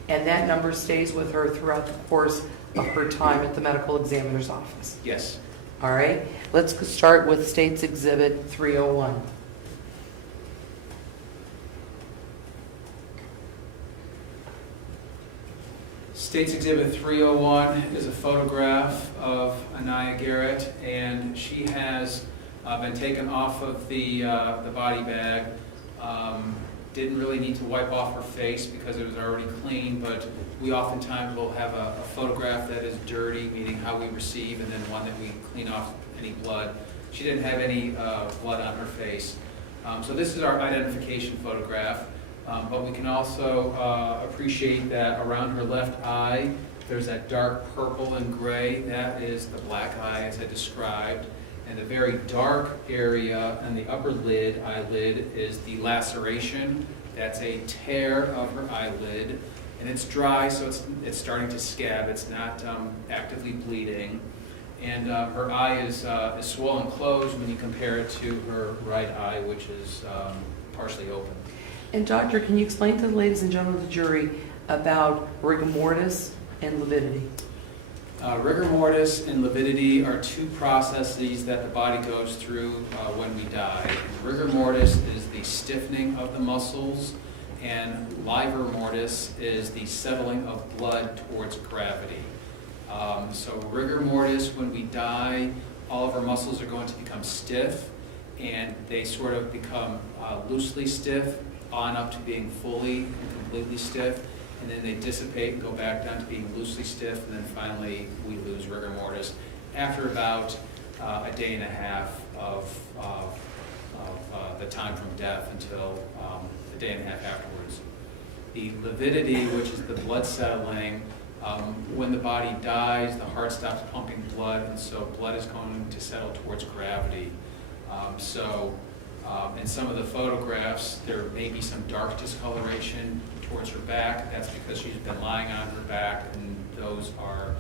And that number stays with her throughout the course of her time at the medical examiner's office? Yes. All right, let's start with State's Exhibit 301. State's Exhibit 301 is a photograph of Aniya Garrett, and she has been taken off of the body bag. Didn't really need to wipe off her face because it was already clean, but we oftentimes will have a photograph that is dirty, meaning how we receive, and then one that we clean off any blood. She didn't have any blood on her face. So this is our identification photograph, but we can also appreciate that around her left eye, there's that dark purple and gray. That is the black eye as I described. And the very dark area on the upper eyelid, is the laceration. That's a tear of her eyelid, and it's dry, so it's starting to scab. It's not actively bleeding, and her eye is swollen closed when you compare it to her right eye, which is partially open. And doctor, can you explain to the ladies and gentlemen of the jury about rigor mortis and lividity? Rigor mortis and lividity are two processes that the body goes through when we die. Rigor mortis is the stiffening of the muscles, and livor mortis is the settling of blood towards gravity. So rigor mortis, when we die, all of our muscles are going to become stiff, and they sort of become loosely stiff on up to being fully and completely stiff, and then they dissipate and go back down to being loosely stiff, and then finally we lose rigor mortis after about a day and a half of the time from death until a day and a half afterwards. The lividity, which is the blood settling, when the body dies, the heart stops pumping blood, and so blood is going to settle towards gravity. In some of the photographs, there may be some dark discoloration towards her back. That's because she's been lying on her back, and those are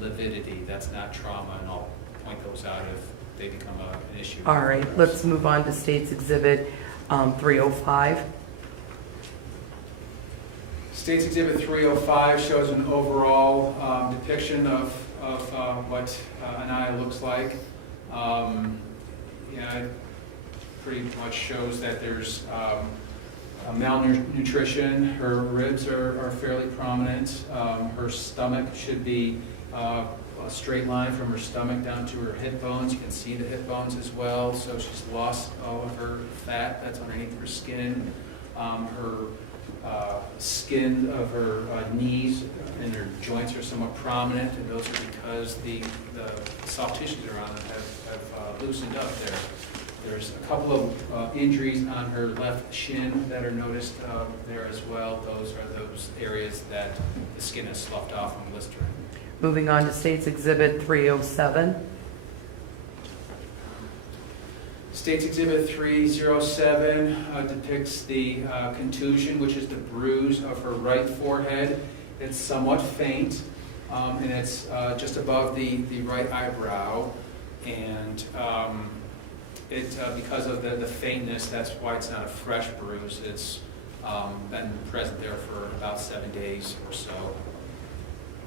lividity. That's not trauma, and I'll point those out if they become an issue. All right, let's move on to State's Exhibit 305. State's Exhibit 305 shows an overall depiction of what Anaya looks like. It pretty much shows that there's malnutrition. Her ribs are fairly prominent. Her stomach should be a straight line from her stomach down to her hip bones. You can see the hip bones as well. So she's lost all of her fat that's underneath her skin. Her skin of her knees and her joints are somewhat prominent, and those are because the soft tissues around them have loosened up there. There's a couple of injuries on her left shin that are noticed there as well. Those are those areas that the skin has sloughed off from blistering. Moving on to State's Exhibit 307. State's Exhibit 307 depicts the contusion, which is the bruise of her right forehead. It's somewhat faint, and it's just above the right eyebrow. And because of the faintness, that's why it's not a fresh bruise. It's been present there for about 7 days or so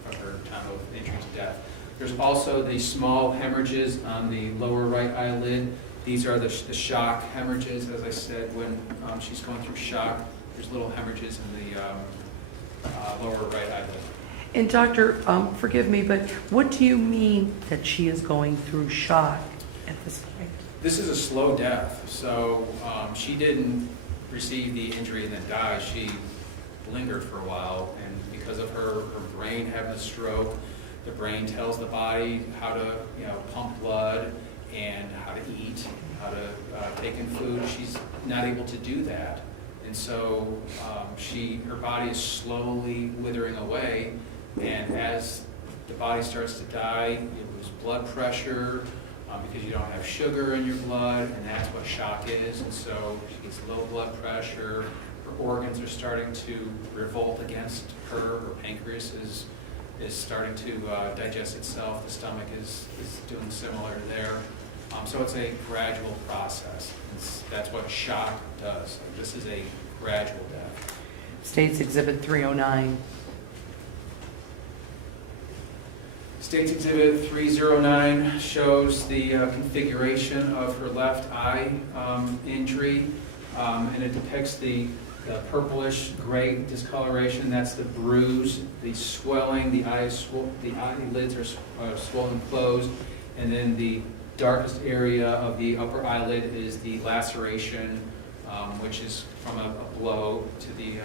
from her time of injury to death. There's also the small hemorrhages on the lower right eyelid. These are the shock hemorrhages, as I said, when she's going through shock. There's little hemorrhages in the lower right eyelid. And doctor, forgive me, but what do you mean that she is going through shock at this point? This is a slow death, so she didn't receive the injury and then die. She lingered for a while, and because of her brain having a stroke, the brain tells the body how to pump blood and how to eat, how to take in food. She's not able to do that, and so her body is slowly withering away, and as the body starts to die, you lose blood pressure, because you don't have sugar in your blood, and that's what shock is. And so she gets low blood pressure, her organs are starting to revolt against her, her pancreas is starting to digest itself, the stomach is doing similar there. So it's a gradual process. That's what shock does. This is a gradual death. State's Exhibit 309. State's Exhibit 309 shows the configuration of her left eye injury, and it depicts the purplish gray discoloration. That's the bruise, the swelling, the eyelids are swollen closed, and then the darkest area of the upper eyelid is the laceration, which is from a blow to the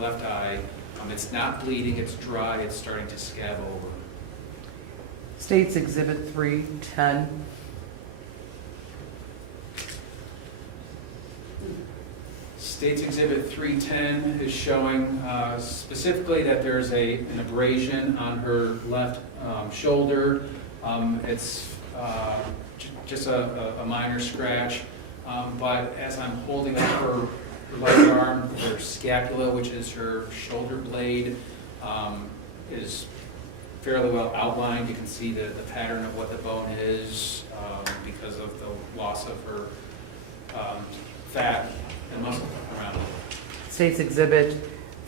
left eye. It's not bleeding, it's dry, it's starting to scab over. State's Exhibit 310. State's Exhibit 310 is showing specifically that there's an abrasion on her left shoulder. It's just a minor scratch, but as I'm holding up her left arm, her scapula, which is her shoulder blade, is fairly well outlined. You can see the pattern of what the bone is because of the loss of her fat and muscle around it. State's Exhibit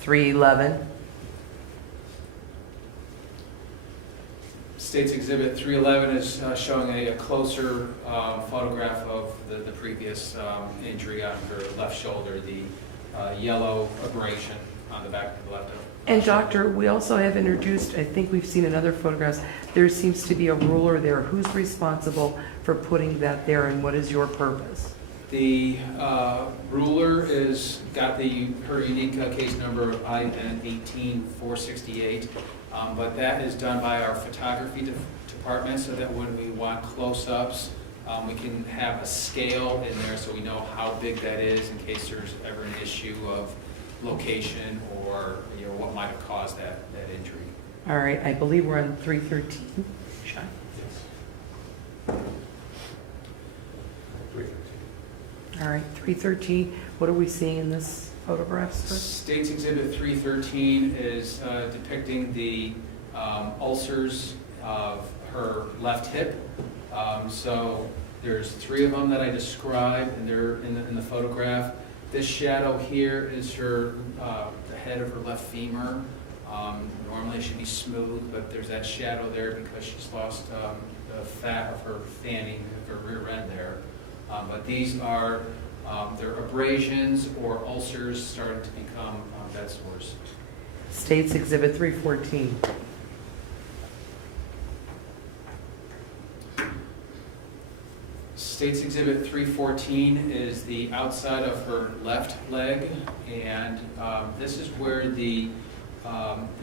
311. State's Exhibit 311 is showing a closer photograph of the previous injury on her left shoulder, the yellow abrasion. on the back to the left of. And doctor, we also have introduced, I think we've seen in other photographs, there seems to be a ruler there. Who's responsible for putting that there, and what is your purpose? The ruler is got her unique case number of IN 18468, but that is done by our photography department, so that when we want close-ups, we can have a scale in there so we know how big that is in case there's ever an issue of location or what might have caused that injury. All right, I believe we're on 313. Sean? All right, 313, what are we seeing in this photograph, sir? State's Exhibit 313 is depicting the ulcers of her left hip. So there's 3 of them that I described, and they're in the photograph. This shadow here is the head of her left femur. Normally it should be smooth, but there's that shadow there because she's lost the fat of her fanny, of her rear end there. But these are they're abrasions or ulcers starting to become bed sores. State's Exhibit 314. State's Exhibit 314 is the outside of her left leg, and this is where the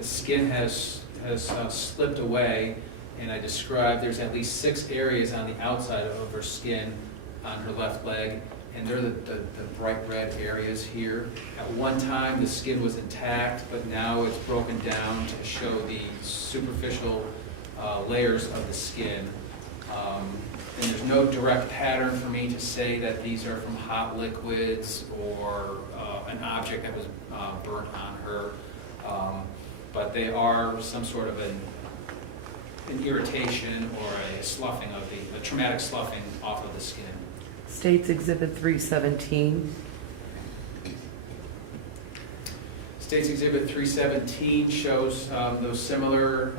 skin has slipped away, and I described there's at least 6 areas on the outside of her skin on her left leg, and they're the bright red areas here. At one time, the skin was intact, but now it's broken down to show the superficial layers of the skin. And there's no direct pattern for me to say that these are from hot liquids or an object that was burnt on her, but they are some sort of an irritation or a sloughing of a traumatic sloughing off of the skin. State's Exhibit 317. State's Exhibit 317 shows those similar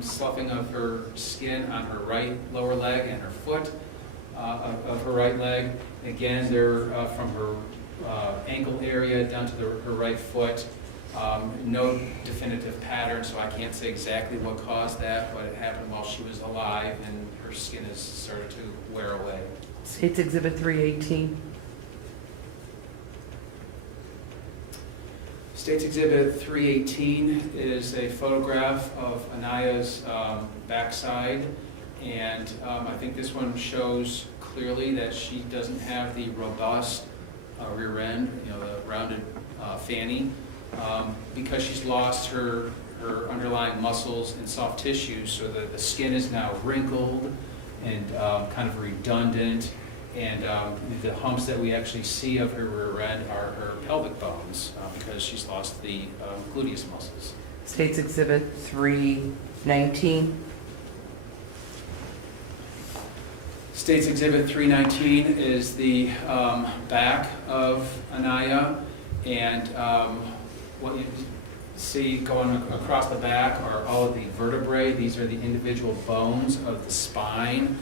sloughing of her skin on her right lower leg and her foot of her right leg. Again, they're from her ankle area down to her right foot. No definitive pattern, so I can't say exactly what caused that, but it happened while she was alive, and her skin has started to wear away. State's Exhibit 318. State's Exhibit 318 is a photograph of Aniya's backside, and I think this one shows clearly that she doesn't have the robust rear end, the rounded fanny, because she's lost her underlying muscles and soft tissues, so that the skin is now wrinkled and kind of redundant, and the humps that we actually see of her rear end are her pelvic bones because she's lost the gluteus muscles. State's Exhibit 319. State's Exhibit 319 is the back of Anaya, and what you see going across the back are all of the vertebrae. These are the individual bones of the spine.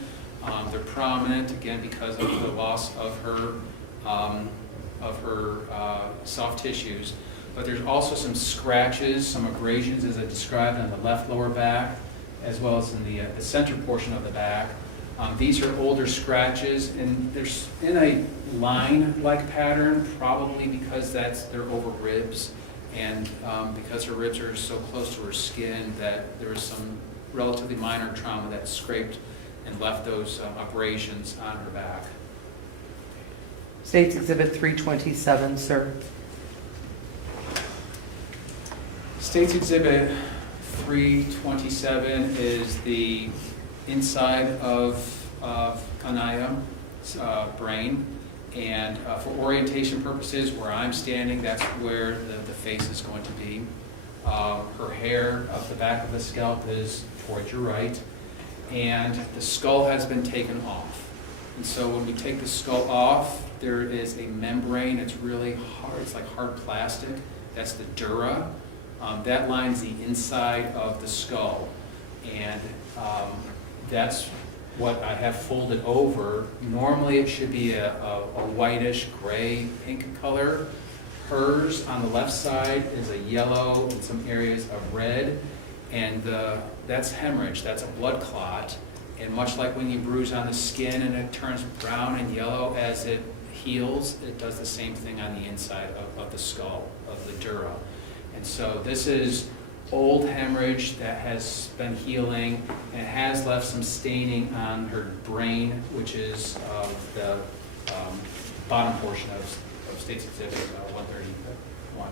They're prominent, again, because of the loss of her soft tissues. But there's also some scratches, some abrasions, as I described, on the left lower back, as well as in the center portion of the back. These are older scratches, and they're in a line-like pattern, probably because they're over ribs, and because her ribs are so close to her skin that there was some relatively minor trauma that scraped and left those abrasions on her back. State's Exhibit 327, sir. State's Exhibit 327 is the inside of Aniya's brain, and for orientation purposes, where I'm standing, that's where the face is going to be. Her hair up the back of the scalp is towards your right, and the skull has been taken off. And so when we take the skull off, there is a membrane. It's really hard. It's like hard plastic. That's the dura. That lines the inside of the skull, and that's what I have folded over. Normally it should be a whitish gray pink color. Hers on the left side is a yellow and some areas of red, and that's hemorrhage, that's a blood clot. And much like when you bruise on the skin and it turns brown and yellow as it heals, it does the same thing on the inside of the skull, of the dura. And so this is old hemorrhage that has been healing and has left some staining on her brain, which is the bottom portion of State's Exhibit 131.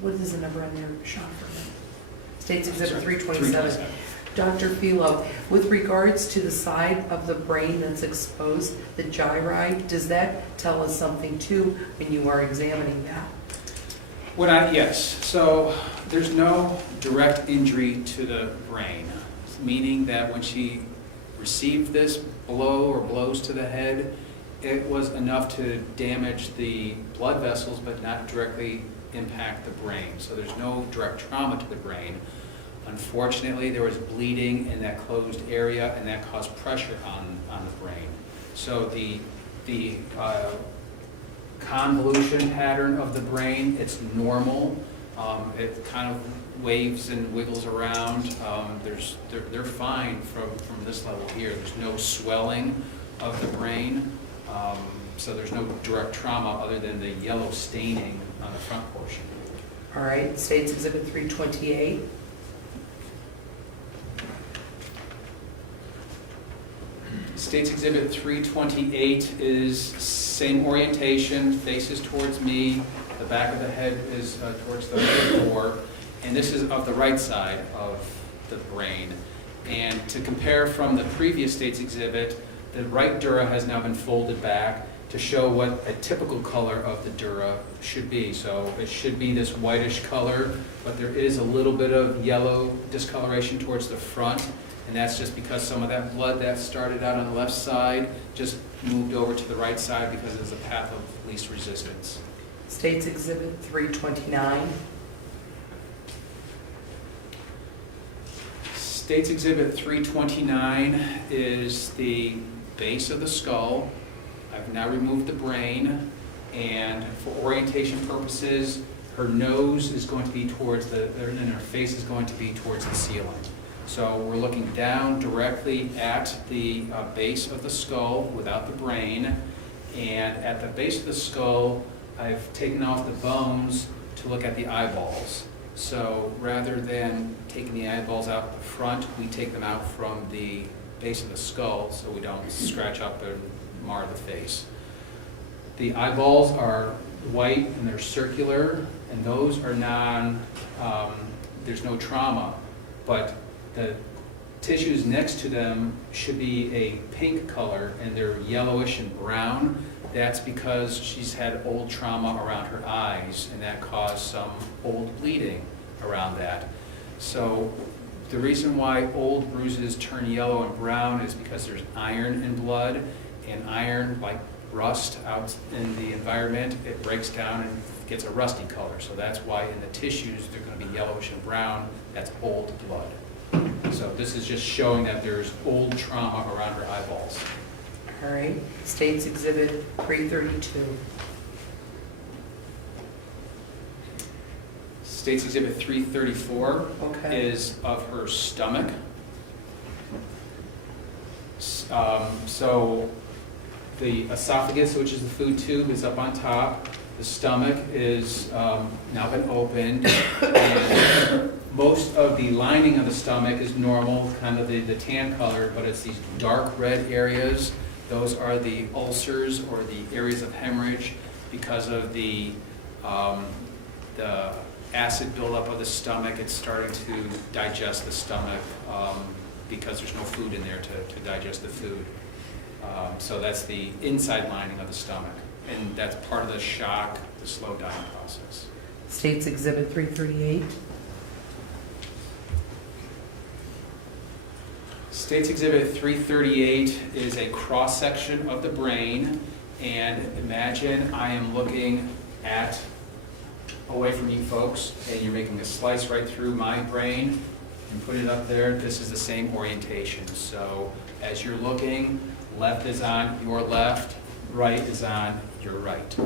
What is the number on there, Sean, for me? State's Exhibit Sorry, 327. Dr. Felo, with regards to the side of the brain that's exposed, the gyride, does that tell us something too when you are examining that? Yes, so there's no direct injury to the brain, meaning that when she received this blow or blows to the head, it was enough to damage the blood vessels but not directly impact the brain. So there's no direct trauma to the brain. Unfortunately, there was bleeding in that closed area, and that caused pressure on the brain. So the convolution pattern of the brain, it's normal. It kind of waves and wiggles around. They're fine from this level here. There's no swelling of the brain, so there's no direct trauma other than the yellow staining on the front portion. All right, State's Exhibit 328. State's Exhibit 328 is same orientation, faces towards me, the back of the head is towards the door, and this is of the right side of the brain. And to compare from the previous State's Exhibit, the right dura has now been folded back to show what a typical color of the dura should be. So it should be this whitish color, but there is a little bit of yellow discoloration towards the front. And that's just because some of that blood that started out on the left side just moved over to the right side because it's a path of least resistance. State's Exhibit 329. State's Exhibit 329 is the base of the skull. I've now removed the brain, and for orientation purposes, her nose is going to be towards and her face is going to be towards the ceiling. So we're looking down directly at the base of the skull without the brain, and at the base of the skull, I've taken off the bones to look at the eyeballs. So rather than taking the eyeballs out the front, we take them out from the base of the skull so we don't scratch up and mar the face. The eyeballs are white and they're circular, and those are there's no trauma, but the tissues next to them should be a pink color and they're yellowish and brown. That's because she's had old trauma around her eyes, and that caused some old bleeding around that. So the reason why old bruises turn yellow and brown is because there's iron in blood, and iron, like rust out in the environment, it breaks down and gets a rusty color. So that's why in the tissues they're going to be yellowish and brown. That's old blood. So this is just showing that there's old trauma around her eyeballs. All right, State's Exhibit 332. State's Exhibit 334 Okay. is of her stomach. So the esophagus, which is the food tube, is up on top. The stomach is now been opened, and most of the lining of the stomach is normal, kind of the tan color, but it's these dark red areas. Those are the ulcers or the areas of hemorrhage because of the acid buildup of the stomach. It's starting to digest the stomach because there's no food in there to digest the food. So that's the inside lining of the stomach, and that's part of the shock, the slow dying process. State's Exhibit 338. State's Exhibit 338 is a cross-section of the brain, and imagine I am looking away from you folks, and you're making a slice right through my brain and put it up there. This is the same orientation. So as you're looking, left is on your left, right is on your right.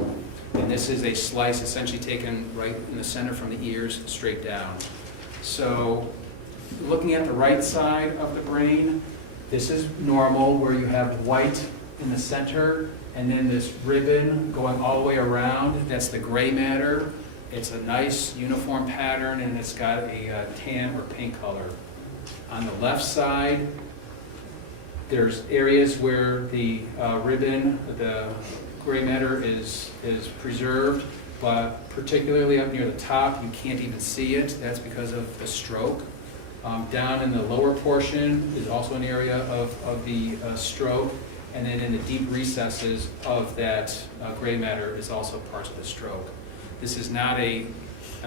And this is a slice essentially taken right in the center from the ears straight down. So looking at the right side of the brain, this is normal where you have white in the center and then this ribbon going all the way around. That's the gray matter. It's a nice uniform pattern and it's got a tan or pink color. On the left side, there's areas where the ribbon, the gray matter is preserved, but particularly up near the top, you can't even see it. That's because of the stroke. Down in the lower portion is also an area of the stroke, and then in the deep recesses of that gray matter is also parts of the stroke. This is not a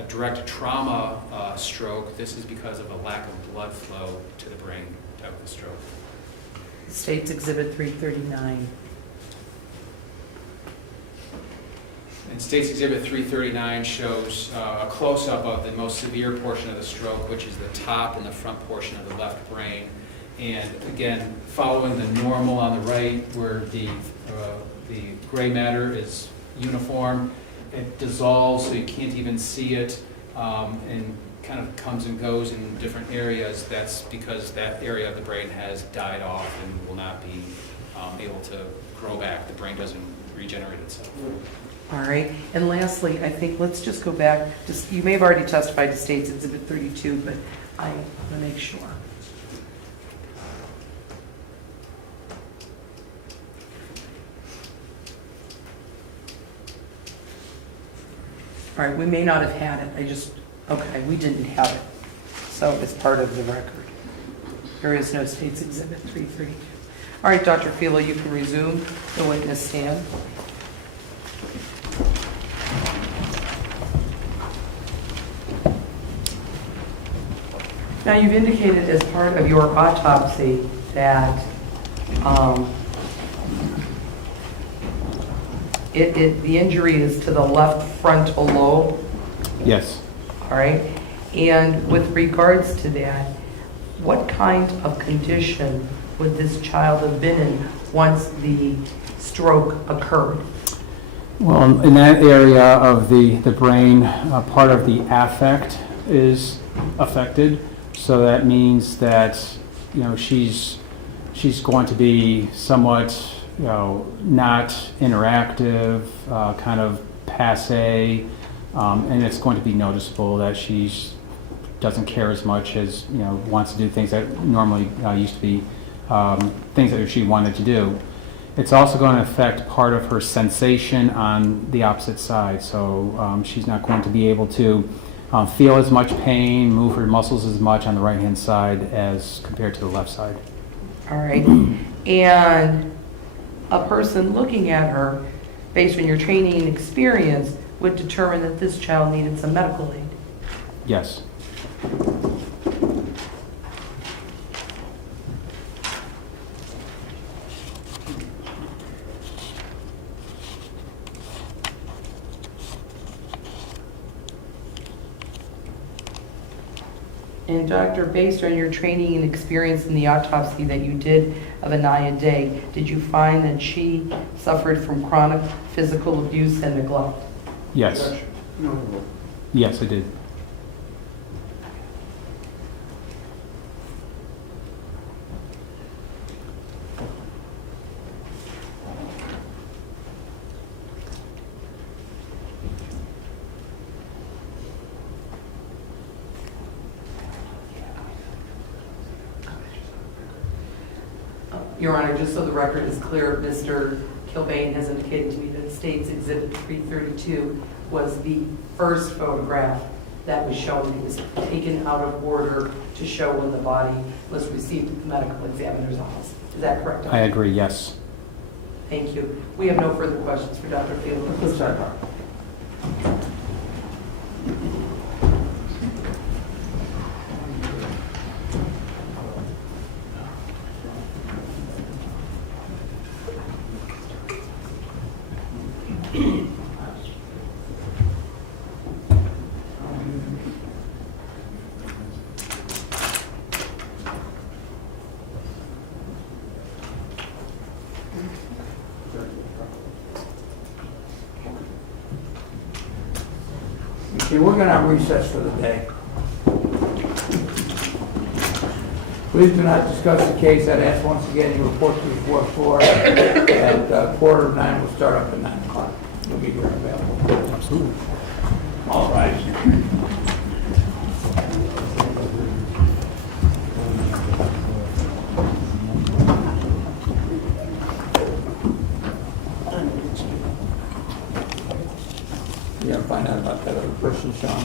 direct trauma stroke. This is because of a lack of blood flow to the brain type of a stroke. State's Exhibit 339. And State's Exhibit 339 shows a close-up of the most severe portion of the stroke, which is the top and the front portion of the left brain. And again, following the normal on the right, where the gray matter is uniform, it dissolves so you can't even see it, and kind of comes and goes in different areas. That's because that area of the brain has died off and will not be able to grow back. The brain doesn't regenerate itself. All right, and lastly, I think let's just go back, you may have already testified to State's Exhibit 32, but I want to make sure. All right, we may not have had it, okay, we didn't have it, so it's part of the record. There is no State's Exhibit 332. All right, Dr. Felo, you can resume the witness stand. Now, you've indicated as part of your autopsy that the injury is to the left frontal lobe. Yes. All right. And with regards to that, what kind of condition would this child have been in once the stroke occurred? Well, in that area of the brain, part of the affect is affected. So that means that, she's going to be somewhat, not interactive, kind of passe, and it's going to be noticeable that she doesn't care as much as, wants to do things that normally used to be things that she wanted to do. It's also going to affect part of her sensation on the opposite side. So she's not going to be able to feel as much pain, move her muscles as much on the right-hand side as compared to the left side. All right. And a person looking at her, based on your training and experience, would determine that this child needed some medical aid. Yes. And doctor, based on your training and experience in the autopsy that you did of Aniya Day, did you find that she suffered from chronic physical abuse and neglect? Yes. Yes, I did. Your Honor, just so the record is clear, Mr. Kilbane has indicated to me that State's Exhibit 332 was the first photograph that was shown. It was taken out of order to show when the body was received at the medical examiner's office. Is that correct, Doctor? I agree, yes. Thank you. We have no further questions for Dr. Felo. Okay, we're gonna recess for the day. Please do not discuss the case. I'd ask once again you report to the fourth floor at 8:45. We'll start up at 9 o'clock. You'll be here available. Absolutely. All right. You gotta find out about that other person, Sean.